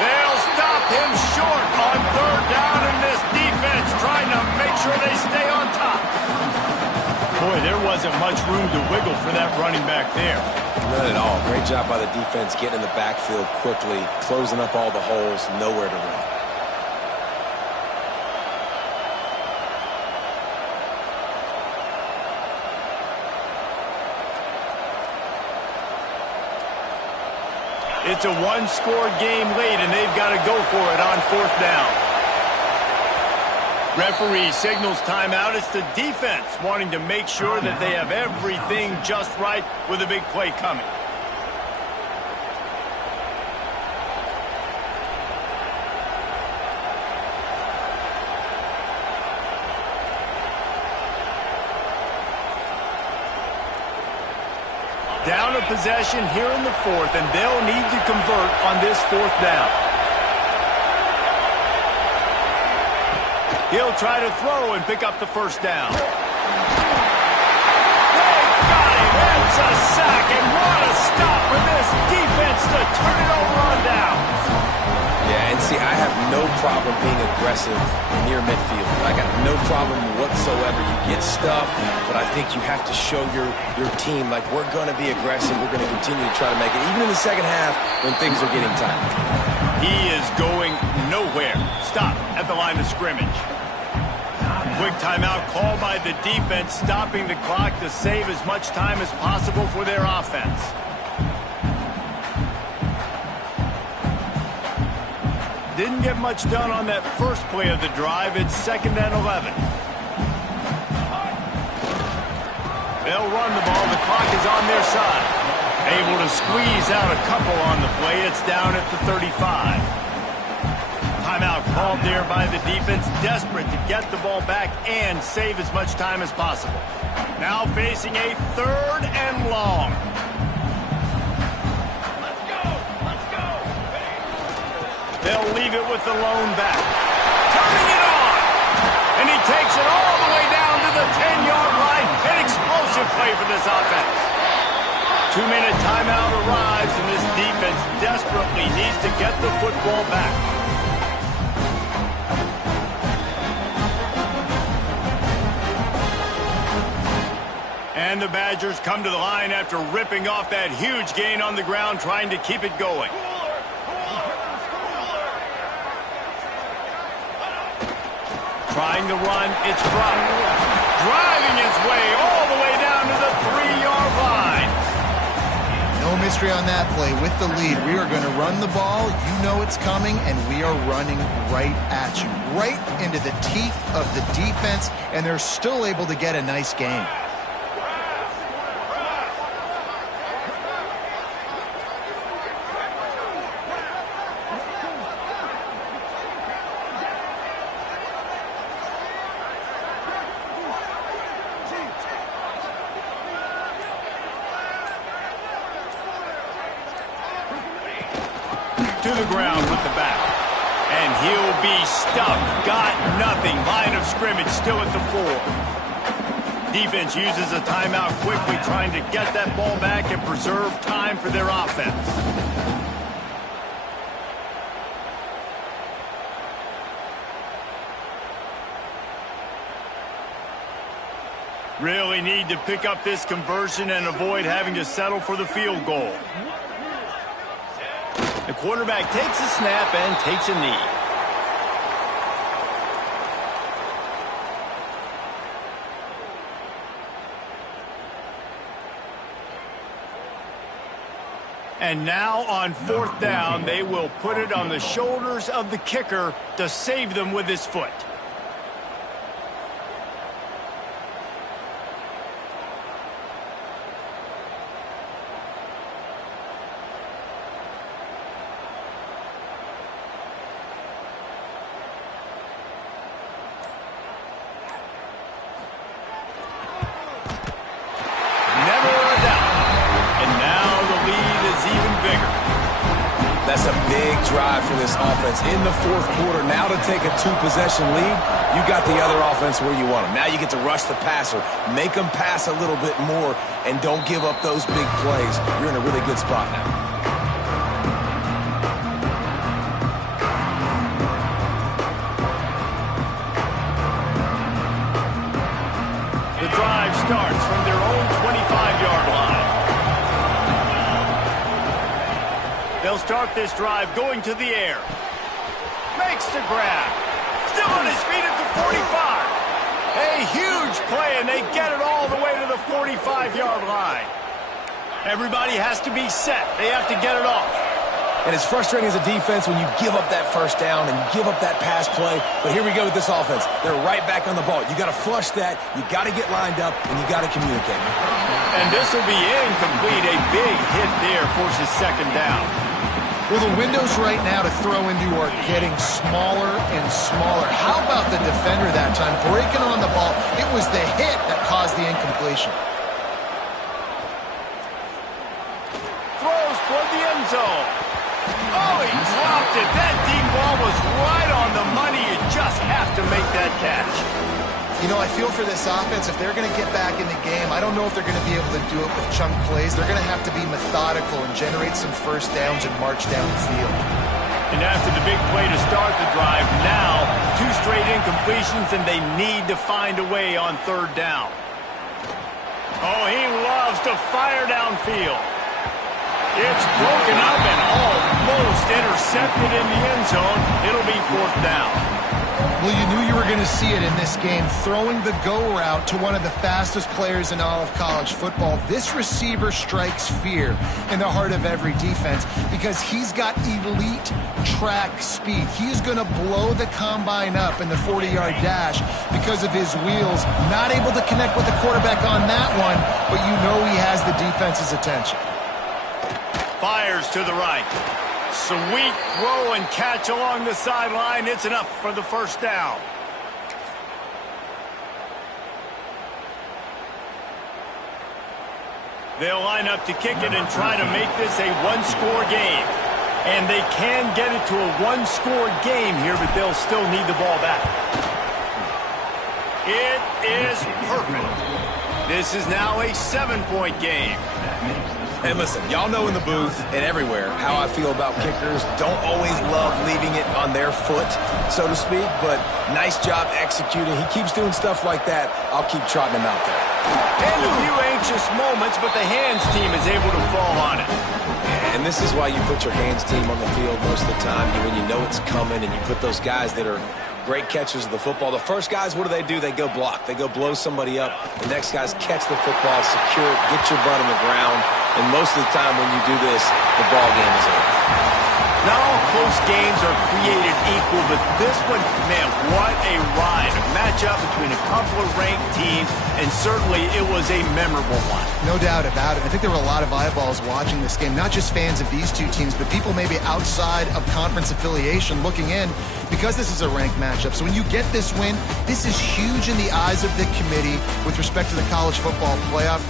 They'll stop him short on 3rd down, and this defense trying to make sure they stay on top. Boy, there wasn't much room to wiggle for that running back there. None at all. Great job by the defense getting in the backfield quickly, closing up all the holes, nowhere to run. It's a one-score game late, and they've got to go for it on 4th down. Referee signals timeout. It's the defense wanting to make sure that they have everything just right with a big play coming. Down a possession here in the 4th, and they'll need to convert on this 4th down. He'll try to throw and pick up the first down. They got him. It's a sack, and what a stop for this defense to turn it over on downs. Yeah, and see, I have no problem being aggressive near midfield. I got no problem whatsoever. You get stuff, but I think you have to show your team, like, we're going to be aggressive. We're going to continue to try to make it, even in the second half when things are getting tight. He is going nowhere. Stop at the line of scrimmage. Quick timeout called by the defense, stopping the clock to save as much time as possible for their offense. Didn't get much done on that first play of the drive. It's 2nd and 11. They'll run the ball. The clock is on their side. Able to squeeze out a couple on the play. It's down at the 35. Timeout called there by the defense, desperate to get the ball back and save as much time as possible. Now facing a 3rd and long. Let's go! Let's go! They'll leave it with the lone back. Turning it on! And he takes it all the way down to the 10-yard line. An explosive play for this offense. 2-minute timeout arrives, and this defense desperately needs to get the football back. And the Badgers come to the line after ripping off that huge gain on the ground, trying to keep it going. Trying to run, it's dropped. Driving its way all the way down to the 3-yard line. No mystery on that play. With the lead, we are going to run the ball. You know it's coming, and we are running right at you. Right into the teeth of the defense, and they're still able to get a nice gain. To the ground with the back. And he'll be stuck. Got nothing. Line of scrimmage still at the 4. Defense uses a timeout quickly, trying to get that ball back and preserve time for their offense. Really need to pick up this conversion and avoid having to settle for the field goal. The quarterback takes a snap and takes a knee. And now on 4th down, they will put it on the shoulders of the kicker to save them with his foot. That's a big drive for this offense in the 4th quarter. Now to take a 2-possession lead, you got the other offense where you want them. Now you get to rush the passer, make them pass a little bit more, and don't give up those big plays. You're in a really good spot now. The drive starts from their own 25-yard line. They'll start this drive going to the air. Makes the grab. Still on his feet at the 45. A huge play, and they get it all the way to the 45-yard line. Everybody has to be set. They have to get it off. And it's frustrating as a defense when you give up that 1st down and you give up that pass play. But here we go with this offense. They're right back on the ball. You got to flush that. You got to get lined up, and you got to communicate. And this will be incomplete. A big hit there forces 2nd down. Well, the windows right now to throw into are getting smaller and smaller. How about the defender that time breaking on the ball? It was the hit that caused the incompletion. Throws toward the end zone. Oh, he dropped it. That deep ball was right on the money. You just have to make that catch. You know, I feel for this offense, if they're going to get back in the game, I don't know if they're going to be able to do it with chunk plays. They're going to have to be methodical and generate some 1st downs and march down the field. And after the big play to start the drive, now 2 straight incompletions, and they need to find a way on 3rd down. Oh, he loves to fire downfield. It's broken up and almost intercepted in the end zone. It'll be 4th down. Well, you knew you were going to see it in this game, throwing the go route to one of the fastest players in all of college football. This receiver strikes fear in the heart of every defense because he's got elite track speed. He's going to blow the combine up in the 40-yard dash because of his wheels. Not able to connect with the quarterback on that one, but you know he has the defense's attention. Fires to the right. Sweet throw and catch along the sideline. It's enough for the first down. They'll line up to kick it and try to make this a one-score game. And they can get it to a one-score game here, but they'll still need the ball back. It is perfect. This is now a 7-point game. And listen, y'all know in the booth and everywhere how I feel about kickers. Don't always love leaving it on their foot, so to speak, but nice job executing. He keeps doing stuff like that. I'll keep trotting him out there. And a few anxious moments, but the hands team is able to fall on it. And this is why you put your hands team on the field most of the time, when you know it's coming, and you put those guys that are great catchers of the football. The first guys, what do? They go block. They go blow somebody up. The next guys catch the football, secure it, get your butt on the ground. And most of the time when you do this, the ball game is over. Not all close games are created equal, but this one, man, what a ride. A matchup between a couple of ranked teams, and certainly it was a memorable one. No doubt about it. I think there were a lot of eyeballs watching this game, not just fans of these two teams, but people maybe outside of conference affiliation looking in because this is a ranked matchup. So when you get this win, this is huge in the eyes of the committee with respect to the college football playoff.